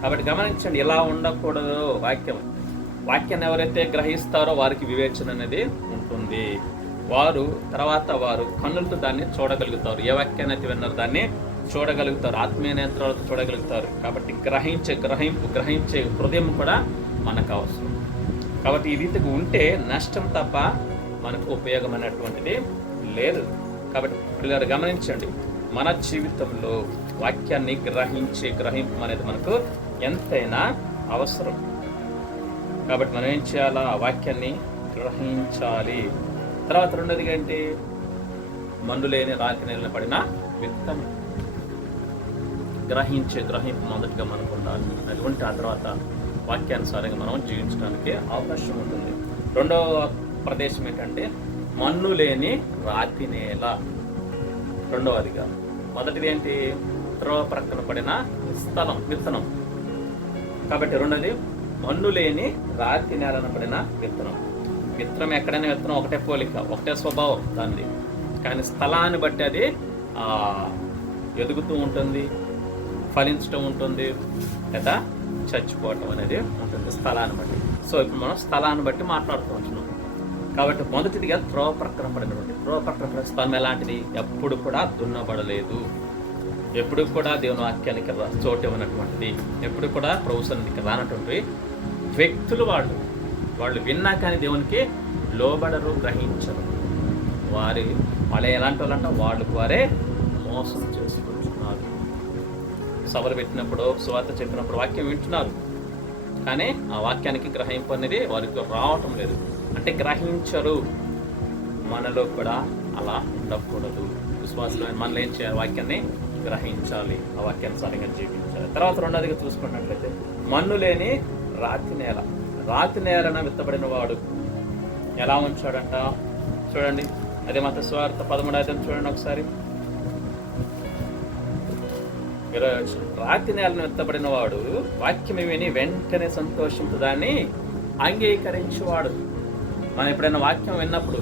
కాబట్టి గమనించండి, ఇలా ఉండకూడదు. వాక్యాన్ని ఎవరైతే గ్రహిస్తారో వారికి వివేచన అనేది ఉంటుంది. వారు కన్నులతో దాన్ని చూడగలుగుతారు. ఏ వాక్యాన్ని అయితే విన్నారో దాన్ని చూడగలుగుతారు, ఆత్మీయ నేత్రాలతో చూడగలుగుతారు. కాబట్టి గ్రహించే హృదయం కూడా మనకు అవసరం. కాబట్టి ఈ రీతిగా ఉంటే నష్టం తప్ప మనకు ఉపయోగం అనేటువంటిది లేదు. కాబట్టి పిల్లలు గమనించండి, మన జీవితంలో వాక్యాన్ని గ్రహింపు అనేది మనకు ఎంతైనా అవసరం. కాబట్టి మనం ఏం చేయాలా? ఆ వాక్యాన్ని గ్రహించాలి. తర్వాత రెండోది ఏంటి? మందు లేని రాతి నేలన పడిన విత్తనం. గ్రహింపు మొదటిగా మనకు ఉండాలి. అది ఉంటే ఆ తర్వాత వాక్యానుసారంగా మనం జీవించడానికి అవకాశం ఉంటుంది. రెండవ ప్రదేశం ఏంటంటే మన్ను లేని రాతి నేల. రెండవదిగా మొదటిది ఏంటి? త్రోవ ప్రక్కన పడిన స్థలం, విత్తనం. కాబట్టి రెండోది మన్ను లేని రాతి నేలన పడిన విత్తనం. విత్తనం ఎక్కడైనా విత్తనం ఒకటే పోలిక, ఒకటే స్వభావం దానిది. కానీ స్థలాన్ని బట్టి అది ఎదుగుతూ ఉంటుంది, ఫలించడం ఉంటుంది, లేదా చచ్చిపోవటం అనేది ఉంటుంది స్థలాన్ని బట్టి. సో ఇప్పుడు మనం స్థలాన్ని బట్టి మాట్లాడుతూ ఉంటున్నాం. కాబట్టి మొదటిదిగా త్రోవ ప్రక్కన పడినటువంటి త్రోవ ప్రక్కన పడిన స్థలం ఎలాంటిది? ఎప్పుడు కూడా దున్నబడలేదు, ఎప్పుడు కూడా దేవుని వాక్యానికి చోటు ఇవ్వనటువంటిది, ఎప్పుడు కూడా ప్రభు సన్నిధికి రానటువంటి వ్యక్తులు వాళ్ళు విన్నా కానీ దేవునికి లోబడరు, గ్రహించరు. వాళ్ళు ఎలాంటి వాళ్ళంటే వాళ్ళకు వారే మోసం చేసుకుంటున్నారు. సభలు పెట్టినప్పుడు, సువార్త చెప్పినప్పుడు వాక్యం వింటున్నారు, కానీ ఆ వాక్యానికి గ్రహింపు అనేది వారికి రావటం లేదు, అంటే గ్రహించరు. మనలో కూడా అలా ఉండకూడదు. విశ్వాసమైన మనలో ఏం చేయాలి? వాక్యాన్ని గ్రహించాలి, ఆ వాక్యానుసారంగా జీవించాలి. తర్వాత రెండోదిగా చూసుకున్నట్లయితే మన్ను లేని రాతి నేల. రాతి నేలన విత్తబడిన వాడు ఎలా ఉంచాడంట? చూడండి, అదే మత్తయి సువార్త 13వ అధ్యాయం చూడండి ఒకసారి. రాతి నేలను విత్తబడిన వాడు వాక్యం విని వెంటనే సంతోషంతో దాన్ని అంగీకరించేవాడు. మనం ఎప్పుడైనా వాక్యం విన్నప్పుడు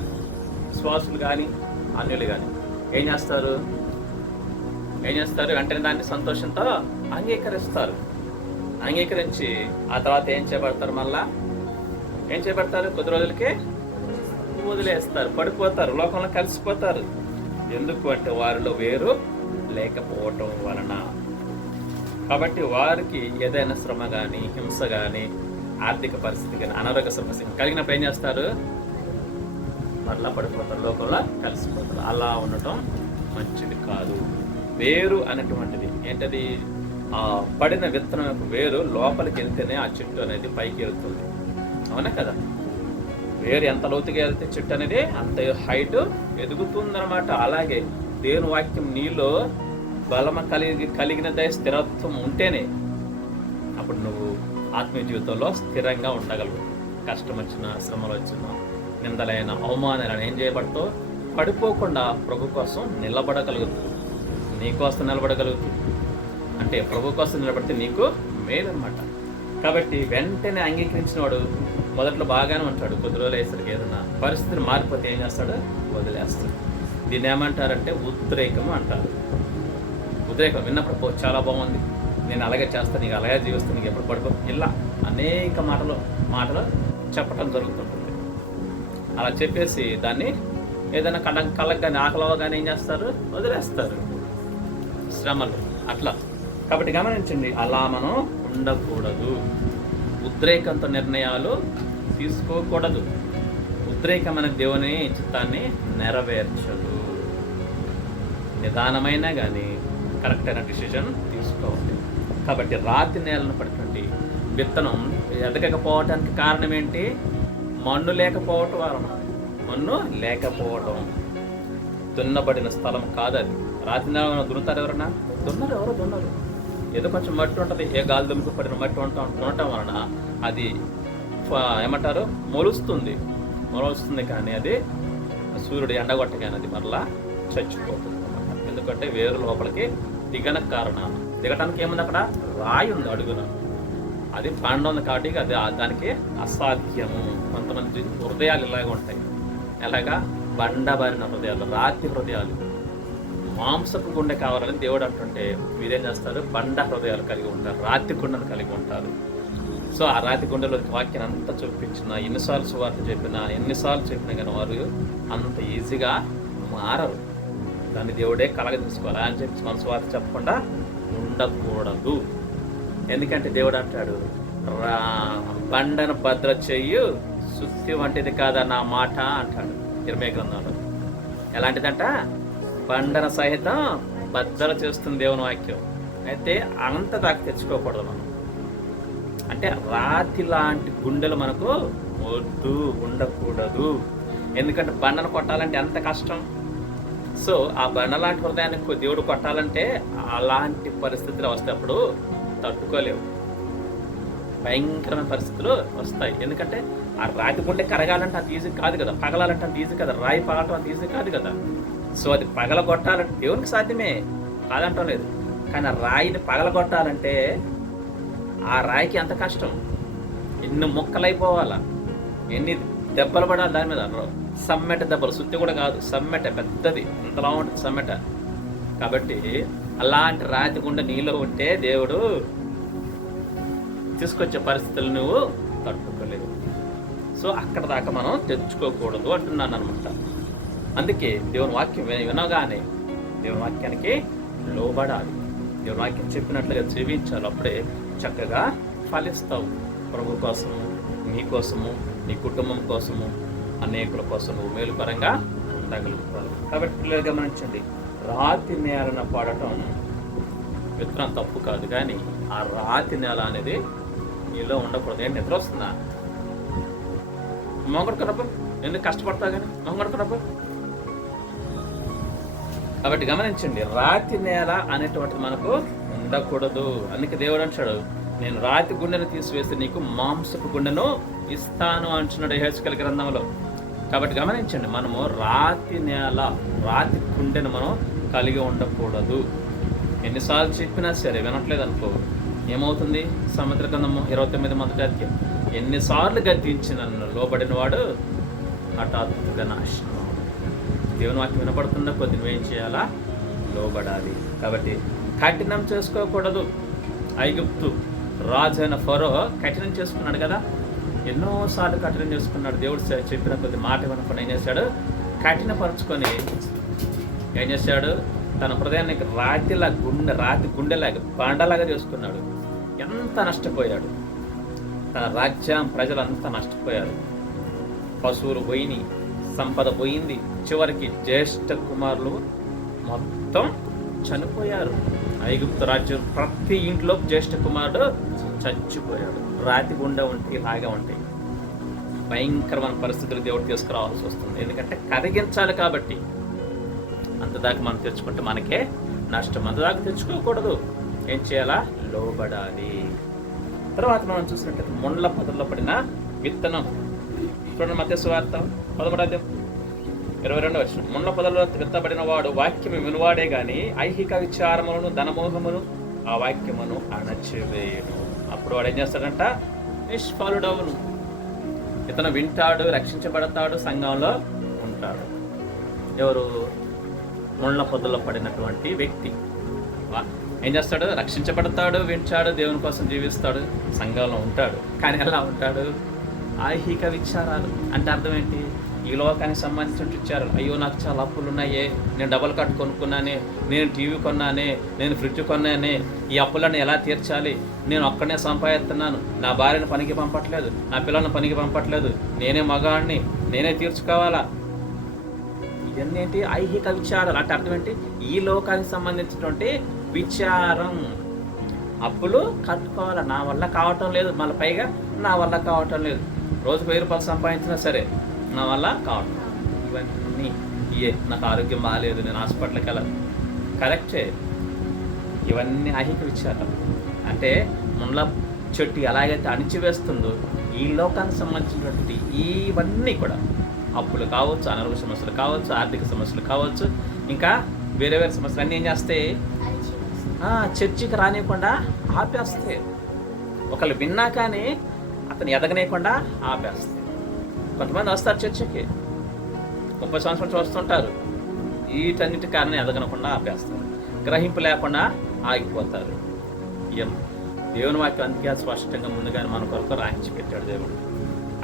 విశ్వాసులు కానీ అన్యులు కానీ ఏం చేస్తారు? వెంటనే దాన్ని సంతోషంతో అంగీకరిస్తారు. అంగీకరించి ఆ తర్వాత ఏం చేయబడతారు? మళ్ళా ఏం చేయబడతారు? కొద్ది రోజులకే వదిలేస్తారు, పడిపోతారు, లోకంలో కలిసిపోతారు. ఎందుకు అంటే వారిలో వేరు లేకపోవటం వలన. కాబట్టి వారికి ఏదైనా శ్రమ కానీ, హింస కానీ, ఆర్థిక పరిస్థితి కానీ, అనారోగ్య సమస్య కలిగినప్పుడు ఏం చేస్తారు? మరలా పడిపోతారు, లోకంలో కలిసిపోతారు. అలా ఉండటం మంచిది కాదు. వేరు అనేటువంటిది ఏంటది? ఆ పడిన విత్తనం యొక్క వేరు లోపలికి వెళ్తేనే ఆ చెట్టు అనేది పైకి వెళ్తుంది. అవునా కదా? వేరు ఎంత లోతుగా వెళ్తే చెట్టు అనేది అంత హైట్ ఎదుగుతుందన్నమాట. అలాగే దేవుని వాక్యం నీలో బలమ కలిగినదై స్థిరత్వం ఉంటేనే అప్పుడు నువ్వు ఆత్మీయ జీవితంలో స్థిరంగా ఉండగలవు. కష్టం వచ్చినా, శ్రమలు వచ్చినా, నిందలైన, అవమానాలను ఏం చేయబడతావు? పడిపోకుండా ప్రభు కోసం నిలబడగలుగుతావు. నీకోసం నిలబడగలుగుతావు అంటే ప్రభు కోసం నిలబడితే నీకు మేలు అనమాట. కాబట్టి వెంటనే అంగీకరించిన వాడు మొదట్లో బాగానే ఉంటాడు, కొద్ది రోజులు వేసరికి ఏదన్నా పరిస్థితులు మారిపోతే ఏం చేస్తాడు? వదిలేస్తాడు. దీన్ని ఏమంటారంటే ఉద్రేకం అంటారు. ఉద్రేకం విన్నప్పుడు చాలా బాగుంది, నేను అలాగే చేస్తాను, నీకు అలాగే జీవిస్తాను, నీకు ఎప్పుడు పడుకో, ఇలా అనేక మాటలు చెప్పటం జరుగుతుంటుంది. అలా చెప్పేసి దాన్ని ఏదైనా కళ్ళకు కానీ ఆకలవ కానీ ఏం చేస్తారు? వదిలేస్తారు. శ్రమలు అట్లా. కాబట్టి గమనించండి, అలా మనం ఉండకూడదు. ఉద్రేకంతో నిర్ణయాలు తీసుకోకూడదు. ఉద్రేకమైన దేవుని చిత్తాన్ని నెరవేర్చదు. నిదానమైనా కానీ కరెక్ట్ అయిన డిసిజన్ తీసుకోవాలి. కాబట్టి రాతి నేలను పడినటువంటి విత్తనం ఎదగకపోవటానికి కారణం ఏంటి? మన్ను లేకపోవటం వలన. మన్ను లేకపోవటం. దున్నబడిన స్థలం కాదు అది. రాతి నేల దున్నుతారు ఎవరన్నా? దున్నరు. ఏదో కొంచెం మట్టి ఉంటుంది, ఏ గాలి దుమ్ముకు పడిన మట్టి ఉండటం వలన అది ఏమంటారు? మొలుస్తుంది కానీ అది సూర్యుడు ఎండగొట్టగానే అది మరలా చచ్చిపోతుంది అన్నమాట. ఎందుకంటే వేరు లోపలికి దిగటానికి ఏముంది? అక్కడ రాయి ఉంది అడుగున, అది బండ ఉంది కాబట్టి అది దానికి అసాధ్యము. కొంతమంది హృదయాలు ఇలాగ ఉంటాయి. ఎలాగా? బండబారిన హృదయాలు, రాతి హృదయాలు. మాంసపు గుండె కావాలని దేవుడు అంటుంటే మీరేం చేస్తారు? బండ హృదయాలు కలిగి ఉంటారు, రాతి గుండెలు కలిగి ఉంటారు. సో ఆ రాతి గుండెలో వాక్యాన్ని అంతా చూపించిన, ఎన్నిసార్లు చెప్పినా కానీ వారు అంత ఈజీగా మారరు. దాన్ని దేవుడే కలగదీసుకోవాలి అని చెప్పి మన స్వార్థ చెప్పకుండా ఉండకూడదు. ఎందుకంటే దేవుడు అంటాడు, బండను భద్ర చెయ్యు, సుత్తి వంటిది కాదా నా మాట అంటాడు ఇర్మీయా గ్రంథంలో. ఎలాంటిదంట? బండన సహితం బద్దలు చేస్తుంది దేవుని వాక్యం. అయితే అంత దాకా తెచ్చుకోకూడదు మనం. అంటే రాతి లాంటి గుండెలు మనకు వద్దు, ఉండకూడదు. ఎందుకంటే బండను కొట్టాలంటే ఎంత కష్టం. సో ఆ బండ లాంటి హృదయాన్ని దేవుడు కొట్టాలంటే అలాంటి పరిస్థితులు వస్తే అప్పుడు తట్టుకోలేవు, భయంకరమైన పరిస్థితులు వస్తాయి. ఎందుకంటే ఆ రాతి గుండె కరగాలంటే అంత ఈజీ కాదు కదా, పగలాలంటే అంత ఈజీ కదా, రాయి పగలటం అంత ఈజీ కాదు కదా. సో అది పగలగొట్టాలంటే దేవునికి సాధ్యమే, కాదంటం లేదు. కానీ ఆ రాయిని పగలగొట్టాలంటే ఆ రాయికి ఎంత కష్టం, ఎన్ని ముక్కలైపోవాలా, ఎన్ని దెబ్బలు పడాలి దాని మీద. సమ్మెట దెబ్బలు, సుత్తి కూడా కాదు, సమ్మెట పెద్దది, అంతలా ఉంటుంది సమ్మెట. కాబట్టి అలాంటి రాతి గుండె నీలో ఉంటే దేవుడు తీసుకొచ్చే పరిస్థితులు నువ్వు తట్టుకోలేవు. సో అక్కడ దాకా మనం తెచ్చుకోకూడదు అంటున్నాను అనమాట. అందుకే దేవుని వాక్యం వినగానే దేవుని వాక్యానికి లోబడాలి, దేవుని వాక్యం చెప్పినట్లుగా జీవించాలి. అప్పుడే చక్కగా ఫలిస్తావు. ప్రభు కోసము, నీ కోసము, నీ కుటుంబం కోసము, అనేకుల కోసం నువ్వు మేలుపరంగా ఉండగలుగుతావు. కాబట్టి పిల్లలు గమనించండి, రాతి నేలన పడటం విత్తనం తప్పు కాదు, కానీ ఆ రాతి నేల అనేది నీలో ఉండకూడదు. ఏంటి నిద్ర వస్తుందా? మొంగడుకున్నప్పుడు ఎందుకు కష్టపడతావు, కానీ మొంగడుకున్నప్పుడు. కాబట్టి గమనించండి, రాతి నేల అనేటువంటిది మనకు ఉండకూడదు. అందుకే దేవుడు అంటాడు, నేను రాతి గుండెను తీసివేస్తే నీకు మాంసపు గుండెను ఇస్తాను అంటున్నాడు యెహెజ్కేలు గ్రంథంలో. కాబట్టి గమనించండి, మనము రాతి నేల, రాతి గుండెను మనం కలిగి ఉండకూడదు. ఎన్నిసార్లు చెప్పినా సరే వినట్లేదు అనుకో, ఏమవుతుంది? సముద్ర గ్రంథము 29 మొదటి అధ్యాయం, ఎన్నిసార్లు గద్దించిన లోబడిన వాడు హఠాత్తుగా నాశనం. దేవుని వాక్యం వినపడుతున్న కొద్ది నువ్వేం చేయాలా? లోబడాలి. కాబట్టి కఠినం చేసుకోకూడదు. ఐగుప్తు రాజు అయిన ఫరో కఠినం చేసుకున్నాడు కదా, ఎన్నోసార్లు కఠినం చేసుకున్నాడు. దేవుడు చెప్పిన కొద్ది మాట వినకుండా ఏం చేశాడు? కఠినపరుచుకొని ఏం చేశాడు? తన హృదయానికి రాతి గుండెలాగా బండలాగా చేసుకున్నాడు. ఎంత నష్టపోయాడు, తన రాజ్యం ప్రజలంతా నష్టపోయారు. పశువులు పోయినాయి, సంపద పోయింది, చివరికి జ్యేష్ఠ కుమారులు మొత్తం చనిపోయారు. ఐగుప్తు రాజ్యం ప్రతి ఇంట్లో జ్యేష్ఠ కుమారుడు చచ్చిపోయాడు. రాతి గుండె ఉంటే ఇలాగా ఉంటాయి. భయంకరమైన పరిస్థితులు దేవుడు తీసుకురావాల్సి వస్తుంది. ఎందుకంటే కరిగించాలి కాబట్టి. అంతదాకా మనం తెచ్చుకుంటే మనకే నష్టం. అంతదాకా తెచ్చుకోకూడదు. ఏం చేయాలా? లోబడాలి. తర్వాత మనం చూసినట్లయితే ముండ్ల పొదల్లో పడిన విత్తనం. చూడండి, మత్తయి సువార్త 11:22. ముండ్ల పొదల్లో విత్తబడిన వాడు వాక్యము వినువాడే గాని ఐహిక విచారములను, ధనమోహమును ఆ వాక్యమును అణచివేయును. అప్పుడు వాడు ఏం చేస్తాడంట? నిష్ఫలుడవును. ఇతను వింటాడు, రక్షించబడతాడు, సంఘంలో ఉంటాడు. ఎవరు? ముళ్ళ పొదల్లో పడినటువంటి వ్యక్తి ఏం చేస్తాడు? రక్షించబడతాడు, వింటాడు, దేవుని కోసం జీవిస్తాడు, సంఘంలో ఉంటాడు. కానీ ఎలా ఉంటాడు? ఐహిక విచారాలు అంటే అర్థం ఏంటి? ఈ లోకానికి సంబంధించిన విచారాలు. అయ్యో నాకు చాలా అప్పులు ఉన్నాయే, నేను డబల్ కట్ కొనుక్కున్నానే, నేను టీవీ కొన్నానే, నేను ఫ్రిడ్జ్ కొన్నానే, ఈ అప్పులను ఎలా తీర్చాలి, నేను ఒక్కడనే సంపాదిస్తున్నాను, నా భార్యను పనికి పంపట్లేదు, నా పిల్లలను పనికి పంపట్లేదు, నేనే మగాడిని, నేనే తీర్చుకోవాలా. ఇవన్నీ ఏంటి? ఐహిక విచారాలు అంటే అర్థం ఏంటి? ఈ లోకానికి సంబంధించినటువంటి విచారం. అప్పులు కట్టుకోవాలా, నా వల్ల కావటం లేదు, మళ్ళీ పైగా నా వల్ల కావటం లేదు, రోజుకు 1000 రూపాయలు సంపాదించినా సరే నా వల్ల కావటం. ఇవన్నీ నాకు ఆరోగ్యం బాగాలేదు, నేను హాస్పిటల్కి వెళ్ళాలి. కరెక్టే, ఇవన్నీ ఐహిక విచారాలు. అంటే ముండ్ల చెట్టు ఎలాగైతే అణిచివేస్తుందో ఈ లోకానికి సంబంధించినటువంటి ఇవన్నీ కూడా అప్పులు కావచ్చు, అనారోగ్య సమస్యలు కావచ్చు, ఆర్థిక సమస్యలు కావచ్చు, ఇంకా వేరే వేరే సమస్యలు అన్నీ ఏం చేస్తాయి? చర్చికి రానివ్వకుండా ఆపేస్తాయి. ఒకళ్ళు విన్నా కానీ అతను ఎదగనేయకుండా ఆపేస్తాయి. కొంతమంది వస్తారు చర్చికి, 30 సంవత్సరాలు వస్తుంటారు, వీటన్నిటి కారణం ఎదగనకుండా ఆపేస్తారు, గ్రహింపు లేకుండా ఆగిపోతారు. దేవుని వాక్యం అందుకే స్పష్టంగా ముందుగానే మన కొరకు రాయించి పెట్టాడు దేవుడు.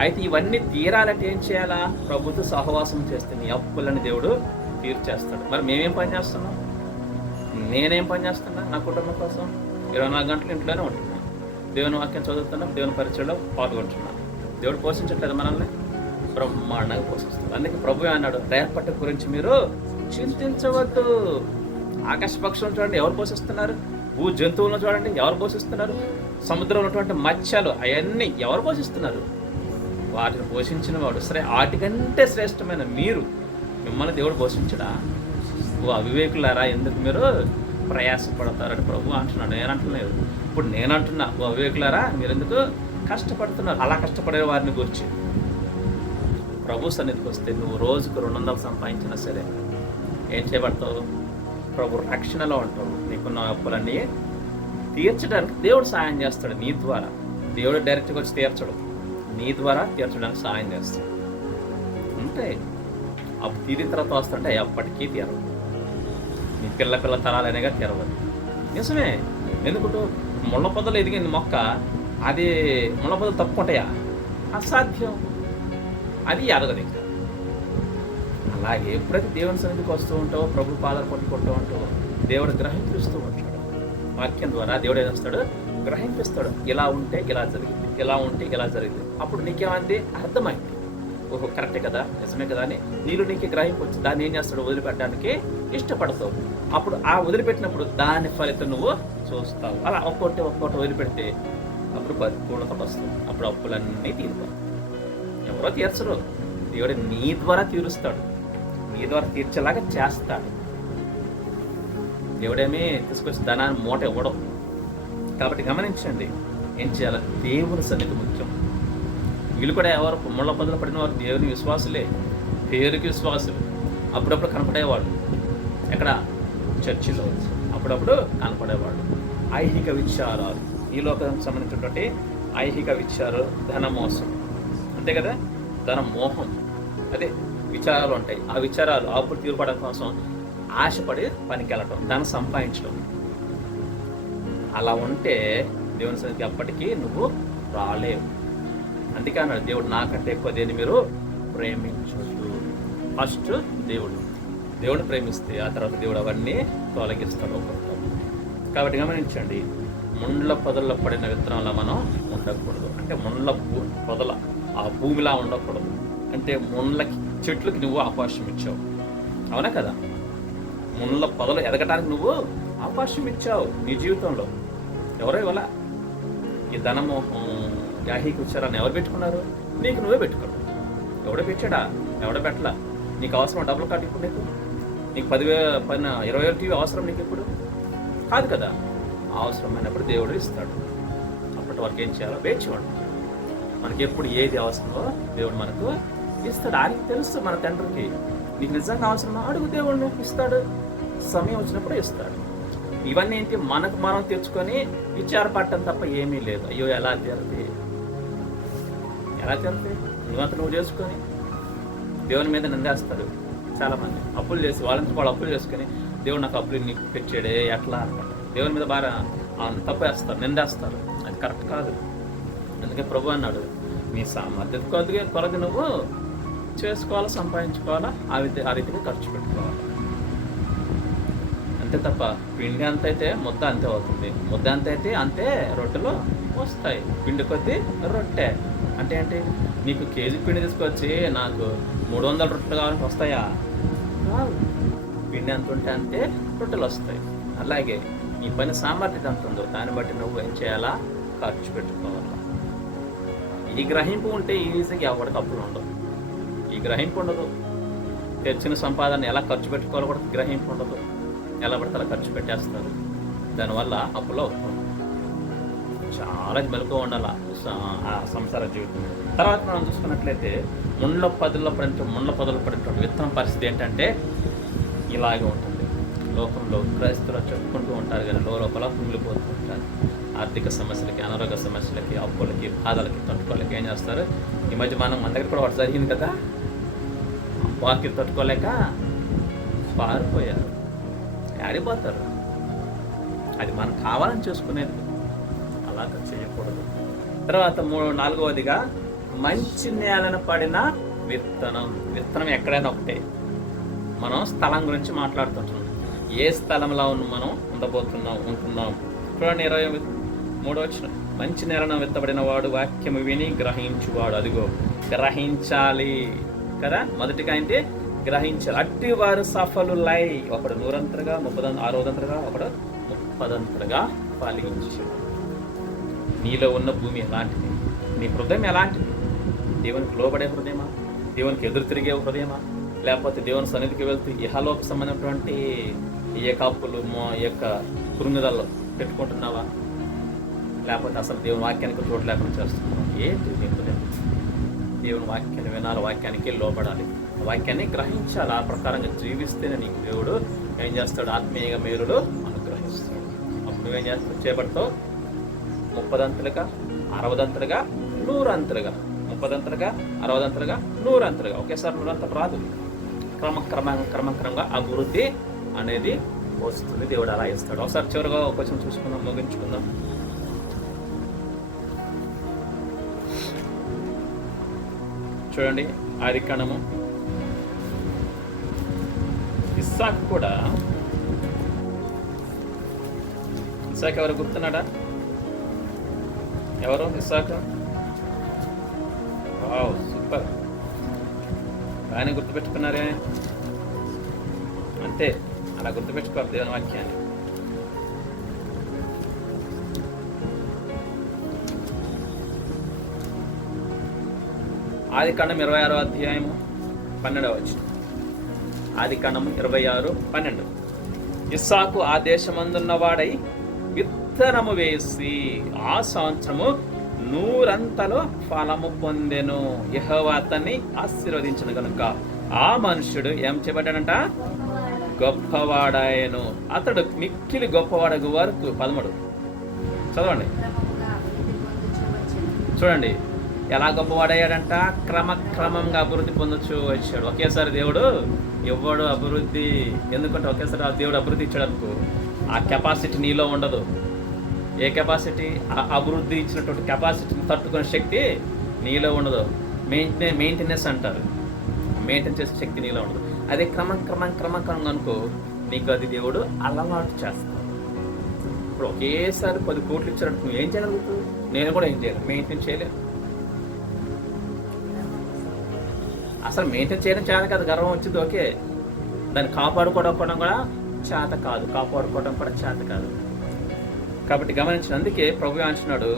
అయితే ఇవన్నీ తీరాలంటే ఏం చేయాలా? ప్రభుత్వ సహవాసం చేస్తే నీ అప్పులని దేవుడు తీర్చేస్తాడు. మరి మేమేం పని చేస్తున్నాం? నేనేం పని చేస్తున్నా? నా కుటుంబం కోసం 24 గంటలు ఇంట్లోనే ఉంటున్నాను, దేవుని వాక్యం చదువుతున్నాం, దేవుని పరిచయంలో పాల్గొంటున్నాం. దేవుడు పోషించట్లేదు మనల్ని? బ్రహ్మాండంగా పోషిస్తాడు. అందుకే ప్రభు అన్నాడు, రేపటి గురించి మీరు చింతించవద్దు. ఆకాశ పక్షులను చూడండి, ఎవరు పోషిస్తున్నారు? భూ జంతువులను చూడండి, ఎవరు పోషిస్తున్నారు? సముద్రంలో ఉన్నటువంటి మత్స్యాలు అవన్నీ ఎవరు పోషిస్తున్నారు? వాటిని పోషించిన వాడు. సరే, వాటికంటే శ్రేష్టమైన మీరు, మిమ్మల్ని దేవుడు పోషించడా? ఓ అవివేకులారా, ఎందుకు మీరు ప్రయాసపడతారని ప్రభు అంటున్నాడు. నేనంటున్నాను, ఇప్పుడు నేనంటున్నా, ఓ అవివేకులారా, మీరు ఎందుకు కష్టపడుతున్నారు? అలా కష్టపడే వారిని గురించి ప్రభు సన్నిధికి వస్తే నువ్వు రోజుకు 200 సంపాదించినా సరే ఏం చేయబడతావు? ప్రభు రక్షణలో ఉంటావు. నీకున్న అప్పులన్నీ తీర్చడానికి దేవుడు సాయం చేస్తాడు నీ ద్వారా. దేవుడు డైరెక్ట్గా వచ్చి తీర్చడు, నీ ద్వారా తీర్చడానికి సాయం చేస్తాడు. అంటే అప్పుడు తీరిన తర్వాత వస్తుంటే ఎప్పటికీ తీరవు. నీ పిల్ల తరాలనేగా తీరవదు. నిజమే. ఎందుకంటూ ముళ్ళ పొదలు ఎదిగింది మొక్క, అది ముళ్ళ పొదలు తప్పుకుంటాయా? అసాధ్యం. అది ఎదగదు ఇంకా. అలాగే ప్రతి దేవుని సన్నిధికి వస్తూ ఉంటావు, ప్రభు పాదాలు పట్టుకుంటూ ఉంటావు, దేవుడు గ్రహింపిస్తూ ఉంటాడు. వాక్యం ద్వారా దేవుడు ఏం చేస్తాడు? గ్రహింపిస్తాడు. ఇలా ఉంటే ఇలా జరిగింది, ఇలా ఉంటే ఇలా జరిగింది. అప్పుడు నీకేమైంది? అర్థమైంది. ఓహో, కరెక్టే కదా, నిజమే కదా అని నీకే గ్రహింపవచ్చు. దాన్ని ఏం చేస్తాడు? వదిలిపెట్టడానికి ఇష్టపడతావు. అప్పుడు ఆ వదిలిపెట్టినప్పుడు దాని ఫలితం నువ్వు చూస్తావు. అలా ఒక్కొక్కటి వదిలిపెడితే అప్పుడు పరిపూర్ణత వస్తుంది. అప్పుడు అప్పులన్నీ తీరుతాయి. ఎవరో తీర్చరు, దేవుడు నీ ద్వారా తీరుస్తాడు, నీ ద్వారా తీర్చేలాగా చేస్తాడు. దేవుడేమీ తీసుకొచ్చి ధనాన్ని మూట ఇవ్వడం. కాబట్టి గమనించండి, ఏం చేయాలి? దేవుని సన్నిధి ముఖ్యం. వీళ్ళు కూడా ఎవరు ముళ్ళ పొదలు పడిన వారు దేవుని విశ్వాసులే, పేరుకి విశ్వాసులు. అప్పుడప్పుడు కనపడేవాళ్ళు. ఎక్కడ? చర్చిలో అప్పుడప్పుడు కనపడేవాళ్ళు. ఐహిక విచారాలు, ఈ లోకానికి సంబంధించినటువంటి ఐహిక విచారాలు, ధన మోసం, అంతే కదా, ధన మోహం, అదే విచారాలు ఉంటాయి. ఆ విచారాలు అప్పుడు తీరుపడడం కోసం ఆశపడి పనికి వెళ్ళటం, ధనం సంపాదించడం. అలా ఉంటే దేవుని సన్నిధికి ఎప్పటికీ నువ్వు రాలేవు. అందుకే అన్నాడు దేవుడు, నాకంటే ఎక్కువ దేన్ని మీరు ప్రేమించొద్దు. ఫస్ట్ దేవుడు ప్రేమిస్తే ఆ తర్వాత దేవుడు అవన్నీ తొలగిస్తాడు ఒక్కొక్కరు. కాబట్టి గమనించండి, ముండ్ల పొదల్లో పడిన విత్తనంలో మనం ఉండకూడదు. అంటే ముండ్ల పొదల ఆ భూమిలా ఉండకూడదు. అంటే ముండ్లకి చెట్లకి నువ్వు అవకాశం ఇచ్చావు, అవునా కదా? ముండ్ల పొదలు ఎదగటానికి నువ్వు అవకాశం ఇచ్చావు నీ జీవితంలో. ఎవరో ఇవ్వాల? ఈ ధనమోహం, యాహిక విచారాన్ని ఎవరు పెట్టుకున్నారు? నీకు నువ్వే పెట్టుకున్నావు. ఎవడో పెట్టాడా? ఎవడో పెట్టలా. నీకు అవసరం డబ్బులు కాదు ఇప్పుడు. నీకు 10,000 20,000 టీవీ అవసరం నీకు ఇప్పుడు కాదు కదా. అవసరమైనప్పుడు దేవుడు ఇస్తాడు. అప్పటి వరకు ఏం చేయాలో వేచివాడు. మనకి ఎప్పుడు ఏది అవసరమో దేవుడు మనకు ఇస్తాడు. ఆయనకి తెలుసు, మన తండ్రికి నీకు నిజంగా అవసరమో అడుగు, దేవుడిని ఇస్తాడు. సమయం వచ్చినప్పుడు ఇస్తాడు. ఇవన్నీ ఏంటి? మనకు మనం తెచ్చుకొని విచారపడటం తప్ప ఏమీ లేదు. అయ్యో ఎలా తీరుతాయి నువ్వంత నువ్వు చేసుకొని దేవుని మీద నిందేస్తాడు చాలామంది. అప్పులు చేసి వాళ్ళు అప్పులు చేసుకొని దేవుడు నాకు అప్పులు నీకు పెట్టాడే ఎట్లా అనుకుంటారు. దేవుని మీద బాగా తప్పు వేస్తారు, నిందేస్తారు. అది కరెక్ట్ కాదు. అందుకే ప్రభు అన్నాడు, నీ సామర్థ్యం కొద్ది నువ్వు చేసుకోవాలా, సంపాదించుకోవాలా, ఆ రీతిగా ఖర్చు పెట్టుకోవాలి. అంతే తప్ప పిండి అంత అయితే ముద్ద అంతే అవుతుంది, ముద్ద అంత అయితే అంతే రొట్టెలు వస్తాయి. పిండి కొద్ది రొట్టె అంటే ఏంటి? నీకు కేజీ పిండి తీసుకొచ్చి నాకు 300 రొట్టెలు కావాలంటే వస్తాయా? పిండి ఎంత ఉంటే అంతే రొట్టెలు వస్తాయి. అలాగే నీ పని సామర్థ్యం ఎంత ఉందో దాన్ని బట్టి నువ్వు ఏం చేయాలా? ఖర్చు పెట్టుకోవాలా. ఈ గ్రహింపు ఉంటే ఈజీగా ఎవరికి అప్పులు ఉండవు. ఈ గ్రహింపు ఉండదు. తెచ్చిన సంపాదన ఎలా ఖర్చు పెట్టుకోవాలో కూడా గ్రహింపు ఉండదు. ఎలా పడితే అలా ఖర్చు పెట్టేస్తారు. దానివల్ల అప్పులో చాలా మెలకుగా ఉండాలి ఆ సంసార జీవితం. తర్వాత మనం చూసుకున్నట్లయితే ముండ్ల పొదల్లో పడినటువంటి విత్తనం పరిస్థితి ఏంటంటే ఇలాగే ఉంటుంది. లోకంలో క్రైస్తవులు చెప్పుకుంటూ ఉంటారు కానీ లోపల కుంగిలిపోతూ ఉంటారు. ఆర్థిక సమస్యలకి, అనారోగ్య సమస్యలకి, అప్పులకి, బాధలకి తట్టుకోలేక ఏం చేస్తారు? ఈ మధ్య మన దగ్గర కూడా వాటి జరిగింది కదా, వాక్యం తట్టుకోలేక పారిపోయారు, ఆడిపోతారు. అది మనం కావాలని చేసుకునేది, అలా చేయకూడదు. తర్వాత 4వదిగా మంచి నేలను పడిన విత్తనం ఎక్కడైనా ఒకటే. మనం స్థలం గురించి మాట్లాడుతుంటున్నాం. ఏ స్థలంలో మనం ఉంటున్నాం. చూడండి 23వ మంచి నేలను విత్తబడిన వాడు వాక్యము విని గ్రహించువాడు. అదిగో గ్రహించాలి కదా. మొదటిగా అయితే గ్రహించాలి. అట్టి వారు సఫలులై, ఒకడు 100 60 ఒకడు 30 ఫలించాడు. నీలో ఉన్న భూమి ఎలాంటిది? నీ హృదయం ఎలాంటిది? దేవునికి లోబడే హృదయమా? దేవునికి ఎదురు తిరిగే హృదయమా? లేకపోతే దేవుని సన్నిధికి వెళ్తూ ఇహలోక సంబంధించినటువంటి ఈ యొక్క అప్పులు ఈ యొక్క కురుంగుదల్లో పెట్టుకుంటున్నావా? లేకపోతే అసలు దేవుని వాక్యానికి చోటు లేకుండా చేస్తున్నావా? ఏంటి నీ హృదయం? దేవుని వాక్యాన్ని వినాలి, వాక్యానికి లోబడాలి, వాక్యాన్ని గ్రహించాలి. ఆ ప్రకారంగా జీవిస్తేనే నీకు దేవుడు ఏం చేస్తాడు? ఆత్మీయ మేలులు అనుగ్రహిస్తాడు. అప్పుడు నువ్వేం చేస్తావు? చేపడతావు 30 60 100 30 60 100. ఒకేసారి 100 రాదు. క్రమక్రమంగా అభివృద్ధి అనేది వస్తుంది. దేవుడు అలా ఇస్తాడు. ఒకసారి చివరిగా ఒక క్వశ్చన్ చూసుకుందాం, ముగించుకుందాం. చూడండి, ఆదికాండము ఇస్సాకు కూడా, ఇస్సాకు ఎవరు గుర్తున్నాడా? ఎవరు ఇస్సాకు? వావ్, సూపర్, బాగానే గుర్తుపెట్టుకున్నారే. అంతే, అలా గుర్తుపెట్టుకోవాలి దేవుని వాక్యాన్ని. ఆదికాండం 26:12. ఆదికాండం 26:12. ఇస్సాకు ఆ దేశమందున్నవాడై విత్తనము వేసి ఆ సంవత్సరము 100 ఫలము పొందెను. యెహోవా అతన్ని ఆశీర్వదించిన కనుక ఆ మనుష్యుడు ఏం చేయబడ్డాడంట? గొప్పవాడాయను. అతడు మిక్కిలి గొప్పవాడగు వరకు 13. చదవండి, చూడండి ఎలా గొప్పవాడయ్యాడంట. క్రమంగా అభివృద్ధి పొందొచ్చు వచ్చాడు. ఒకేసారి దేవుడు ఇవ్వడు అభివృద్ధి. ఎందుకంటే ఒకేసారి దేవుడు అభివృద్ధి ఇచ్చాడు అనుకో, ఆ కెపాసిటీ నీలో ఉండదు. ఏ కెపాసిటీ? ఆ అభివృద్ధి ఇచ్చినటువంటి కెపాసిటీని తట్టుకునే శక్తి నీలో ఉండదు. మెయింటెనెన్స్ అంటారు. మెయింటైన్ చేసే శక్తి నీలో ఉండదు. అదే క్రమంగా అనుకో, నీకు అది దేవుడు అలవాటు చేస్తాడు. ఇప్పుడు ఒకేసారి 10 కోట్లు ఇచ్చాడు, నువ్వు ఏం చేయగలుగుతావు? నేను కూడా ఏం చేయలేను, మెయింటైన్ చేయలేను. అసలు మెయింటైన్ చేయడం చేత కాదు, గర్వం వచ్చింది ఓకే, దాన్ని కాపాడుకోవడం కూడా చేత కాదు, కాపాడుకోవడం కూడా చేత కాదు. కాబట్టి గమనించిన, అందుకే ప్రభు అంటున్నాడు,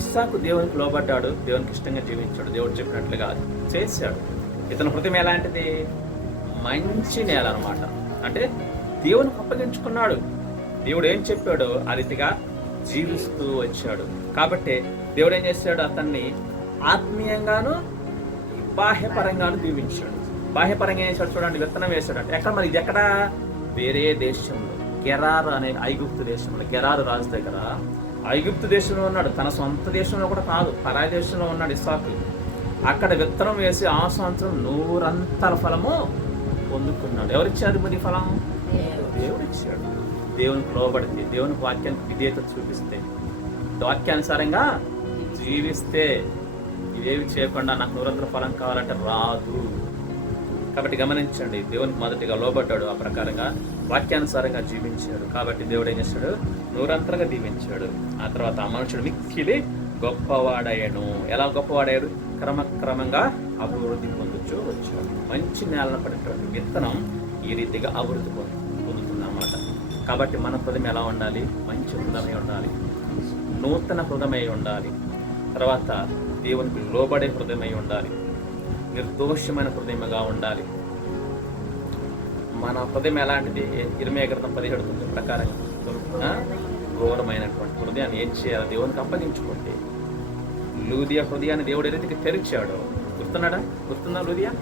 ఇస్సాకు దేవునికి లోబడ్డాడు, దేవునికి ఇష్టంగా జీవించాడు, దేవుడు చెప్పినట్లుగా చేశాడు. ఇతని హృదయం ఎలాంటిది? మంచి నేల అనమాట. అంటే దేవునికి అప్పగించుకున్నాడు, దేవుడు ఏం చెప్పాడో ఆ రీతిగా జీవిస్తూ వచ్చాడు. కాబట్టి దేవుడు ఏం చేశాడు? అతన్ని ఆత్మీయంగాను బాహ్యపరంగాను దీవించాడు. బాహ్యపరంగా ఏం చేశాడు? చూడండి, విత్తనం వేశాడు. అంటే ఎక్కడ? మరి ఇది ఎక్కడ? వేరే దేశంలో, గెరారు అనే ఐగుప్తు దేశంలో, గెరారు రాజు దగ్గర ఐగుప్తు దేశంలో ఉన్నాడు. తన సొంత దేశంలో కూడా కాదు, పరాయి దేశంలో ఉన్నాడు ఇస్సాకు. అక్కడ విత్తనం వేసి ఆ సంవత్సరం 100 ఫలము పొందుకున్నాడు. ఎవరిచ్చారు మరి ఫలం? దేవుడు ఇచ్చాడు. దేవునికి లోబడితే, దేవునికి వాక్యానికి విధేయత చూపిస్తే, వాక్యానుసారంగా జీవిస్తే, ఇదేవి చేయకుండా నాకు 100 ఫలం కావాలంటే రాదు. కాబట్టి గమనించండి, దేవునికి మొదటిగా లోబడ్డాడు, ఆ ప్రకారంగా వాక్యానుసారంగా జీవించాడు. కాబట్టి దేవుడు ఏం చేశాడు? 100 దీవించాడు. ఆ తర్వాత ఆ మనుషుడు మిక్కిలి గొప్పవాడయ్యాడు. ఎలా గొప్పవాడాడు? క్రమంగా అభివృద్ధి పొందుతూ వచ్చాడు. మంచి నేలను పడినటువంటి విత్తనం ఈ రీతిగా అభివృద్ధి పొందుతుందన్నమాట. కాబట్టి మన హృదయం ఎలా ఉండాలి? మంచి హృదయమై ఉండాలి, నూతన హృదయమై ఉండాలి. తర్వాత దేవునికి లోబడే హృదయమై ఉండాలి, నిర్దోషమైన హృదయముగా ఉండాలి. మన హృదయం ఎలాంటిది? ఇర్మీయా గ్రంథం 17:9 ప్రకారంగా ఘోరమైనటువంటి హృదయాన్ని ఏం చేయాలి? దేవునికి అప్పగించుకోండి. లూదియా హృదయాన్ని దేవుడు ఏ రీతికి తెరిచాడో గుర్తుందా? లూదియా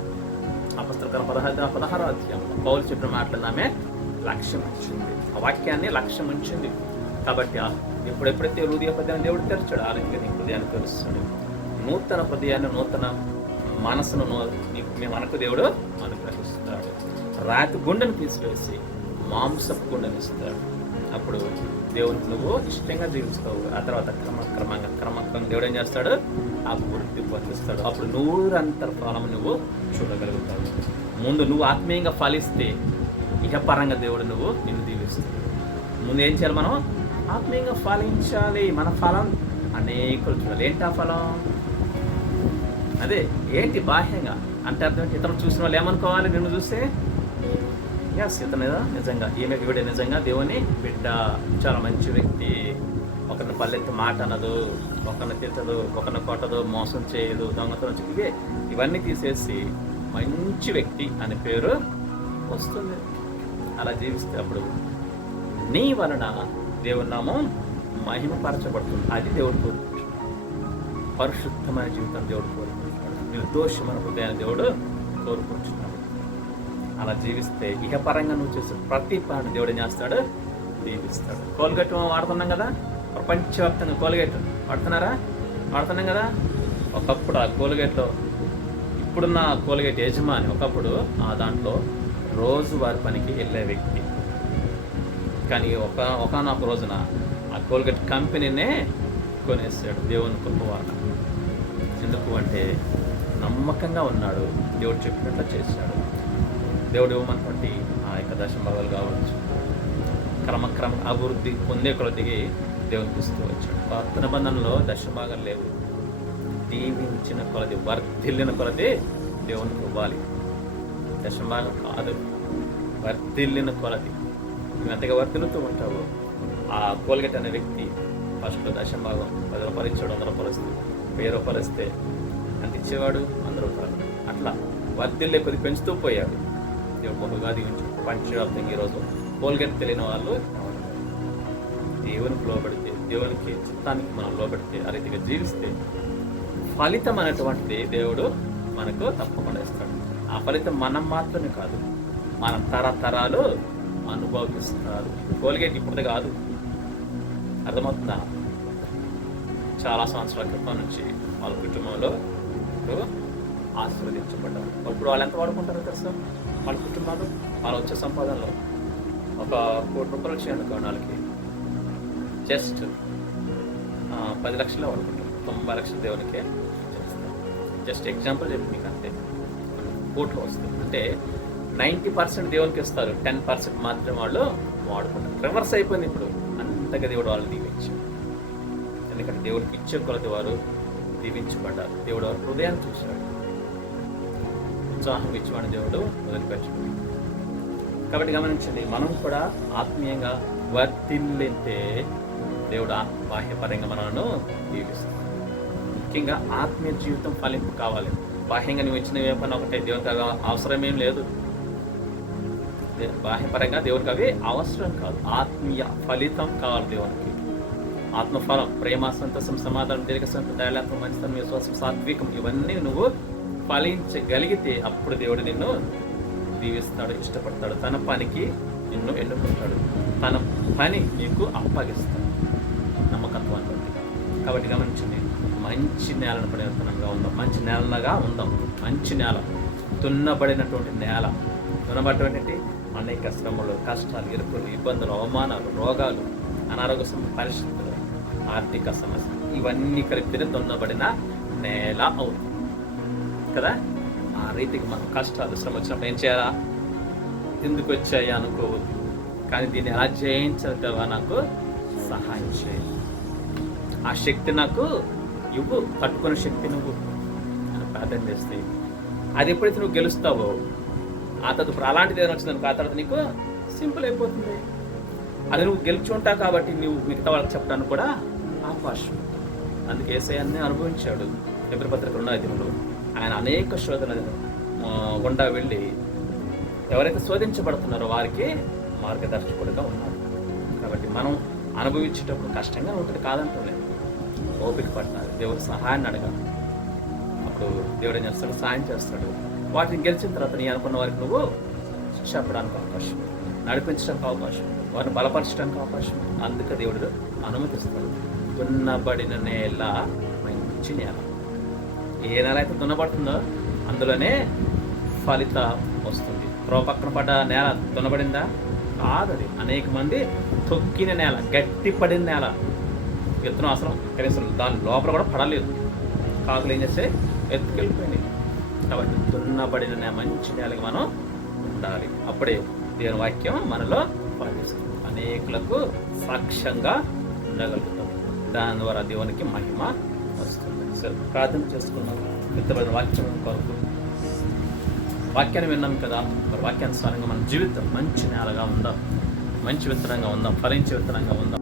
అపొస్తలుల 16వ అధ్యాయంలో పౌలు చెప్పిన మాటలను ఆమె లక్ష్యం ఉంచింది, ఆ వాక్యాన్ని లక్ష్యం ఉంచింది. కాబట్టి ఎప్పుడెప్పుడైతే లూదియా హృదయాన్ని దేవుడు తెరిచాడు, ఆ రీతిగా నీ హృదయాన్ని తెరుస్తాడు. నూతన హృదయాన్ని, నూతన మనసును మనకు దేవుడు అనుగ్రహిస్తాడు. రాతి గుండెను తీసివేసి మాంసపు గుండెను ఇస్తాడు. అప్పుడు దేవునికి నువ్వు ఇష్టంగా జీవిస్తావు. ఆ తర్వాత క్రమంగా దేవుడు ఏం చేస్తాడు? అభివృద్ధి పొందిస్తాడు. అప్పుడు 100 ఫలం నువ్వు చూడగలుగుతావు. ముందు నువ్వు ఆత్మీయంగా ఫలిస్తే ఇహపరంగా దేవుడు నిన్ను దీవిస్తాడు. ముందు ఏం చేయాలి? మనం ఆత్మీయంగా ఫలించాలి. మన ఫలం అనేకులు చూడాలి. ఏంటి ఆ ఫలం? అదే ఏంటి బాహ్యంగా అంటే అర్థం ఏంటి? ఇతరులు చూసిన వాళ్ళు ఏమనుకోవాలి నిన్ను చూస్తే? ఎస్, ఇతను నిజంగా ఈమె వీడే నిజంగా దేవుని బిడ్డ, చాలా మంచి వ్యక్తి, ఒకరిని పల్లెత్తి మాట అనదు, ఒకరిని తిట్టదు, ఒకరిని కొట్టదు, మోసం చేయదు, దొంగతనం ఇవన్నీ తీసేసి మంచి వ్యక్తి అనే పేరు వస్తుంది. అలా జీవిస్తే అప్పుడు నీ వలన దేవుని నామం మహిమపరచబడుతుంది. అది దేవుడు కోరుకుంటున్నాడు. పరిశుద్ధమైన జీవితం దేవుడు కోరుకుంటున్నాడు. నిర్దోషమైన హృదయాన్ని దేవుడు కోరుకుంటున్నాడు. అలా జీవిస్తే ఇహపరంగా నువ్వు చేసే ప్రతి పని దేవుడు ఏం చేస్తాడు? దీవిస్తాడు. కోల్గేట్ వాడుతున్నాం కదా, ప్రపంచవ్యాప్తంగా కోల్గేట్ వాడుతున్నాం కదా. ఒకప్పుడు ఆ కోల్గేట్లో, ఇప్పుడున్న కోల్గేట్ యజమాని ఒకప్పుడు ఆ దాంట్లో రోజువారి పనికి వెళ్ళే వ్యక్తి. కానీ ఒకనొక రోజున ఆ కోల్గేట్ కంపెనీనే కొనేసాడు దేవుని కృపవాన. ఎందుకు అంటే నమ్మకంగా ఉన్నాడు, దేవుడు చెప్పినట్లు చేశాడు. దేవుడు ఇవ్వమని బట్టి ఆ యొక్క దశంభాగాలు కావచ్చు, క్రమక్రమ అభివృద్ధి పొందే కొలదిగి దేవునికి ఇస్తూ వచ్చాడు. పాత నిబంధనలో దశంభాగాలు లేవు. దీవించిన కొలది, వర్ధిల్లిన కొలది దేవునికి ఇవ్వాలి. దశంభాగం కాదు, వర్ధిల్లిన కొలది. నువ్వు ఎంతగా వర్ధిల్లుతూ ఉంటావు. ఆ కోల్గేట్ అనే వ్యక్తి ఫస్ట్ దశంభాగం 10 రూపాయలు ఇచ్చాడు, 100 రూపాయలు ఇస్తే, 1000 రూపాయలు ఇస్తే అంత ఇచ్చేవాడు, 100 రూపాయలు. అట్లా వర్ధిల్లే కొద్ది పెంచుతూ పోయాడు. దేవుడు బహుగా దీవించాడు. ప్రపంచవ్యాప్తంగా ఈరోజు కోల్గేట్ తెలియని వాళ్ళు దేవునికి లోబడితే, దేవునికి చిత్తానికి మనం లోబడితే, ఆ రీతిగా జీవిస్తే ఫలితం అనేటువంటిది దేవుడు మనకు తప్పకుండా ఇస్తాడు. ఆ ఫలితం మనం మాత్రమే కాదు, మన తరతరాలు అనుభవిస్తారు. కోల్గేట్ ఇప్పుడుది కాదు, అర్థమవుతుందా? చాలా సంవత్సరాల క్రితం నుంచి వాళ్ళ కుటుంబంలో ఇప్పుడు ఆశీర్వదించబడ్డారు. ఇప్పుడు వాళ్ళు ఎంత వాడుకుంటారో తెలుసా? వాళ్ళ కుటుంబాలు వాళ్ళు వచ్చే సంపాదనలో ఒక 1 కోటి రూపాయలు వచ్చాయండి వాళ్ళకి, జస్ట్ 10 లక్షలు వాడుకుంటారు, 90 లక్షలు దేవునికే చేస్తారు. జస్ట్ ఎగ్జాంపుల్ చెప్పి మీకు అంతే. కోట్లు వస్తుంది అంటే 90% దేవునికి ఇస్తారు, 10% మాత్రమే వాళ్ళు వాడుకుంటారు. రివర్స్ అయిపోయింది ఇప్పుడు. అంతగా దేవుడు వాళ్ళు దీవించాడు. ఎందుకంటే దేవుడికి ఇచ్చే కొలది వారు దీవించబడ్డారు. దేవుడు వారి హృదయాన్ని చూశాడు. ఉత్సాహం ఇచ్చేవాడిని దేవుడు వదిలిపెట్టాడు. కాబట్టి గమనించండి, మనం కూడా ఆత్మీయంగా వర్తిల్లితే దేవుడు బాహ్యపరంగా మనను దీవిస్తాడు. ముఖ్యంగా ఆత్మీయ జీవితం ఫలింపు కావాలి. బాహ్యంగా నువ్వు ఇచ్చిన ఏ పని ఒకటే, దేవునికి అవసరం ఏం లేదు. బాహ్యపరంగా దేవునికి అవి అవసరం కాదు. ఆత్మీయ ఫలితం కావాలి దేవునికి. ఆత్మఫలం, ప్రేమ, సంతోషం, సమాధానం, దీర్ఘశాంతం, దయాళత్వం, మంచితనం, విశ్వాసం, సాత్వికం, ఇవన్నీ నువ్వు ఫలించగలిగితే అప్పుడు దేవుడు నిన్ను దీవిస్తాడు, ఇష్టపడతాడు. తన పనికి నిన్ను ఎన్నుకుంటాడు, తన పని నీకు అప్పగిస్తాడు నమ్మకత్వాన్ని బట్టి. కాబట్టి గమనించండి, మంచి నేలను పడే విత్తనంగా ఉందాం, మంచి నేలగా ఉందాం. మంచి నేల, దున్నబడినటువంటి నేల. దున్నబడినటువంటి అనేక శ్రమలు, కష్టాలు, ఇరుకులు, ఇబ్బందులు, అవమానాలు, రోగాలు, అనారోగ్య పరిస్థితులు, ఆర్థిక సమస్య, ఇవన్నీ కలిపితే దున్నబడిన నేల అవుతుంది కదా. ఆ రీతికి మనం కష్టాలు, శ్రమ వచ్చినప్పుడు ఏం చేయాలా? ఎందుకు వచ్చాయి అనుకోవద్దు, కానీ దీన్ని ఎలా జయించగలవా నాకు సహాయం చేయాలి. ఆ శక్తి నాకు ఇవ్వు, తట్టుకునే శక్తి నువ్వు అని ప్రార్థన చేస్తే అది ఎప్పుడైతే నువ్వు గెలుస్తావో ఆ తర్వాత ఇప్పుడు అలాంటిది ఏదైనా వచ్చిందనుకో ఆ తర్వాత నీకు సింపుల్ అయిపోతుంది. అది నువ్వు గెలిచి ఉంటావు కాబట్టి నువ్వు మిగతా వాళ్ళకి చెప్పడానికి కూడా అవకాశం. అందుకే యేసయ్య అన్నీ అనుభవించాడు. ఎబ్రీ పత్రిక 2:5 ఆయన అనేక శోధనలు గుండా వెళ్ళి ఎవరైతే శోధించబడుతున్నారో వారికి మార్గదర్శకుడిగా ఉన్నారు. కాబట్టి మనం అనుభవించేటప్పుడు కష్టంగా ఉంటుంది, కాదంటూనే ఓపిక పట్టాలి, దేవుడి సహాయాన్ని అడగాలి. అప్పుడు దేవుడు ఏం చేస్తాడు? సహాయం చేస్తాడు. వాటిని గెలిచిన తర్వాత నీ అనుకున్న వారికి నువ్వు చెప్పడానికి అవకాశం, నడిపించడానికి అవకాశం, వారిని బలపరచడానికి అవకాశం. అందుకే దేవుడు అనుమతిస్తాడు. దున్నబడిన నేల మంచి నేల. ఏ నేల అయితే దున్నబడుతుందో అందులోనే ఫలితం వస్తుంది. పక్కన పడ్డ నేల దున్నబడిందా? కాదది. అనేక మంది తొక్కిన నేల, గట్టిపడిన నేల. విత్తనం అసలు కనీసం దాని లోపల కూడా పడలేదు. కాకులు ఏం చేస్తే ఎత్తుకెళ్ళిపోయినాయి. కాబట్టి దున్నబడిన మంచి నేలకి మనం ఉండాలి. అప్పుడే దేవుని వాక్యం మనలో ఫలిస్తుంది. అనేకులకు సాక్ష్యంగా ఉండగలుగుతాం. దాని ద్వారా దేవునికి మహిమ వస్తుంది. సరే, ప్రార్థన చేసుకున్నాం. విత్తబడిన వాక్యం కొరకు వాక్యాన్ని విన్నాం కదా, మరి వాక్యానుసారంగా మన జీవితం మంచి నేలగా ఉందాం, మంచి విత్తనంగా ఉందాం, ఫలించే విత్తనంగా ఉందాం.